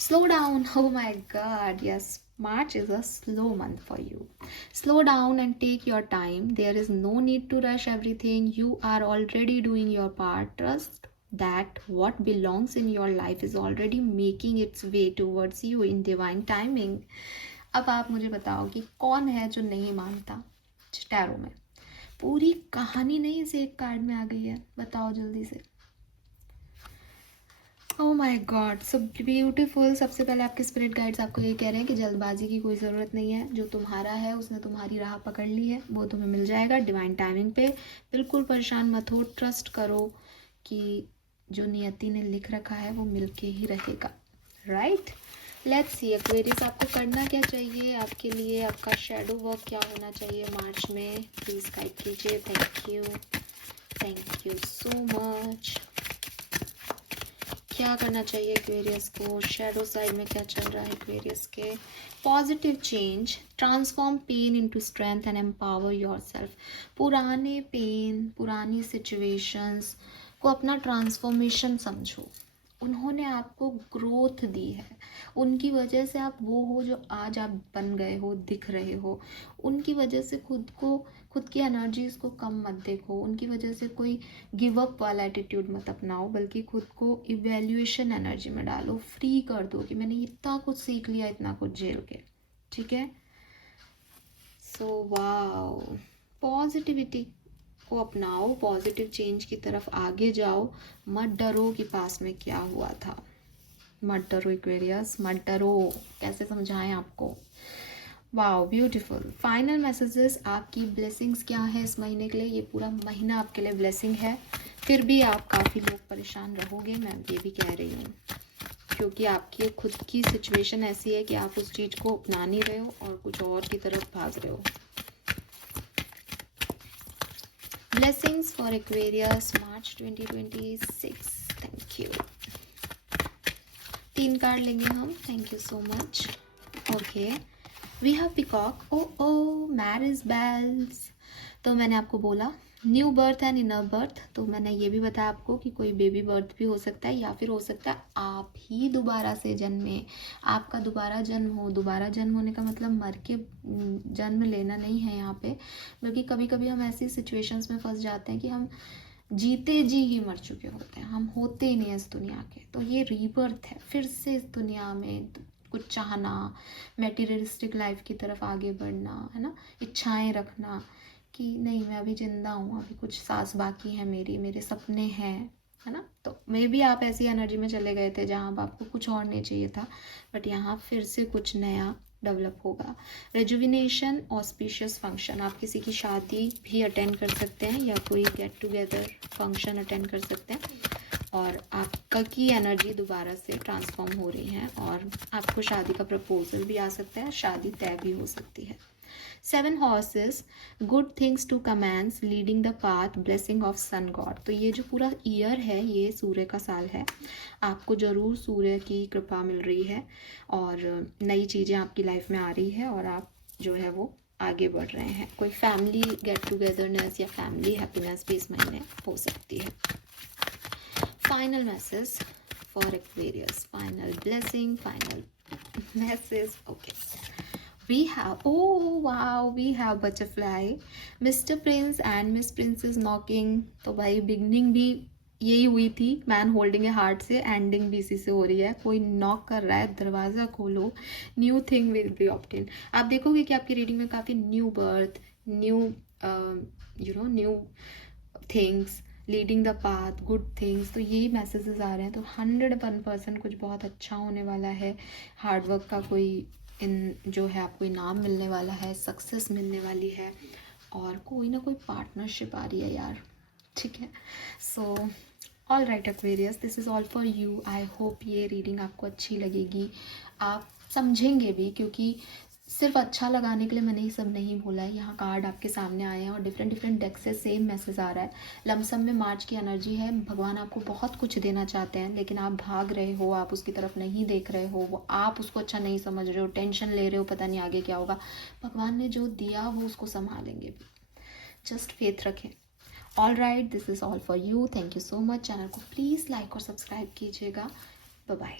slow down. Oh my god, yes, March is a slow month for you. Slow down and take your time. There is no need to rush everything. You are already doing your part. Trust that what belongs in your life is already making its way towards you in divine timing. अब आप मुझे बताओ कि कौन है जो नहीं मानता टैरो में? पूरी कहानी नहीं इस एक कार्ड में आ गई है, बताओ जल्दी से। ओह माय गॉड, सो ब्यूटीफुल। सबसे पहले आपके स्पिरिट गाइड्स आपको ये कह रहे हैं कि जल्दबाजी की कोई ज़रूरत नहीं है। जो तुम्हारा है उसने तुम्हारी राह पकड़ ली है, वो तुम्हें मिल जाएगा डिवाइन टाइमिंग पे। बिल्कुल परेशान मत हो, ट्रस्ट करो कि जो नियति ने लिख रखा है वो मिलके ही रहेगा, राइट। लेट्स सी एक्वेरियस, आपको करना क्या चाहिए, आपके लिए आपका शेडो वर्क क्या होना चाहिए मार्च में, प्लीज़ गाइड कीजिए। Thank you so much. क्या करना चाहिए एक्वेरियस को, शेडो साइड में क्या चल रहा है एक्वेरियस के। Positive change, transform pain into strength and empower yourself. पुराने पेन, पुरानी सिचुएशंस को अपना ट्रांसफॉर्मेशन समझो। उन्होंने आपको ग्रोथ दी है, उनकी वजह से आप वो हो जो आज आप बन गए हो, दिख रहे हो। उनकी वजह से खुद की एनर्जीज को कम मत देखो, उनकी वजह से कोई गिव अप वाला एटीट्यूड मत अपनाओ, बल्कि खुद को इवैल्यूएशन एनर्जी में डालो, फ्री कर दो कि मैंने इतना कुछ सीख लिया, इतना कुछ झेल के। ठीक है, सो वाओ, पॉजिटिविटी को अपनाओ, पॉजिटिव चेंज की तरफ आगे जाओ। मत डरो कि पास में क्या हुआ था, मत डरो एक्वेरियस, मत डरो। कैसे समझाएं आपको। Wow beautiful. फाइनल मैसेजेस, आपकी ब्लेसिंग्स क्या है इस महीने के लिए। ये पूरा महीना आपके लिए ब्लेसिंग है, फिर भी आप काफ़ी लोग परेशान रहोगे, मैं ये भी कह रही हूँ, क्योंकि आपकी खुद की सिचुएशन ऐसी है कि आप उस चीज़ को अपना नहीं रहे हो और कुछ और की तरफ भाग रहे हो। Blessings for Aquarius March 2026। Thank you. 3 card लेंगे हम। Thank you so much. Okay, we have peacock. Oh marriage bells. तो मैंने आपको बोला new birth and inner birth, तो मैंने ये भी बताया आपको कि कोई बेबी बर्थ भी हो सकता है, या फिर हो सकता है आप ही दोबारा से जन्मे, आपका दोबारा जन्म हो। दोबारा जन्म होने का मतलब मर के जन्म लेना नहीं है यहाँ पे, बल्कि कभी कभी हम ऐसी सिचुएशंस में फंस जाते हैं कि हम जीते जी ही मर चुके होते हैं, हम होते ही नहीं इस दुनिया के। तो ये रीबर्थ है, फिर से इस दुनिया में कुछ चाहना, मेटीरियलिस्टिक लाइफ की तरफ आगे बढ़ना, है ना, इच्छाएं रखना कि नहीं मैं अभी जिंदा हूँ, अभी कुछ सांस बाकी है मेरी, मेरे सपने हैं, है ना। तो मे बी आप ऐसी एनर्जी में चले गए थे जहाँ आपको कुछ और नहीं चाहिए था, बट यहाँ फिर से कुछ नया डेवलप होगा। रेजुविनेशन, ऑस्पिशियस फंक्शन, आप किसी की शादी भी अटेंड कर सकते हैं या कोई गेट टुगेदर फंक्शन अटेंड कर सकते हैं, और आपका की एनर्जी दोबारा से ट्रांसफॉर्म हो रही है और आपको शादी का प्रपोजल भी आ सकता है, शादी तय भी हो सकती है। 7 horses, good things to comes, leading the path, blessing of sun god. तो ये जो पूरा ईयर है ये सूर्य का साल है, आपको ज़रूर सूर्य की कृपा मिल रही है और नई चीज़ें आपकी लाइफ में आ रही है और आप जो है वो आगे बढ़ रहे हैं। कोई फैमिली गेट टुगेदरनेस या फैमिली हैप्पीनेस भी इस महीने हो सकती है। Final message for Aquarius, final blessing, final message. Okay, we have, oh wow, we have butterfly, Mr. Prince and Miss Princess knocking. तो भाई बिगनिंग भी यही हुई थी, मैन होल्डिंग ए हार्ट से, एंडिंग भी इसी से हो रही है। कोई नॉक कर रहा है, दरवाज़ा खोलो, new thing will be obtain. आप देखोगे कि आपकी रीडिंग में काफ़ी new birth, new new things, leading the path, good things, तो यही मैसेजेस आ रहे हैं। तो 101% कुछ बहुत अच्छा होने वाला है। हार्डवर्क का कोई जो है आपको इनाम मिलने वाला है, सक्सेस मिलने वाली है और कोई ना कोई पार्टनरशिप आ रही है यार। ठीक है, so all right Aquarius, this is all for you. I hope ये रीडिंग आपको अच्छी लगेगी, आप समझेंगे भी, क्योंकि सिर्फ अच्छा लगाने के लिए मैंने ये सब नहीं बोला है। यहाँ कार्ड आपके सामने आए हैं और डिफरेंट डेक से सेम मैसेज आ रहा है। लमसम में मार्च की एनर्जी है, भगवान आपको बहुत कुछ देना चाहते हैं, लेकिन आप भाग रहे हो, आप उसकी तरफ नहीं देख रहे हो, वो आप उसको अच्छा नहीं समझ रहे हो, टेंशन ले रहे हो, पता नहीं आगे क्या होगा। भगवान ने जो दिया वो उसको संभालेंगे भी, जस्ट फेथ रखें। All right, this is all for you. Thank you so much. Channel को प्लीज़ लाइक और सब्सक्राइब कीजिएगा। Bye bye.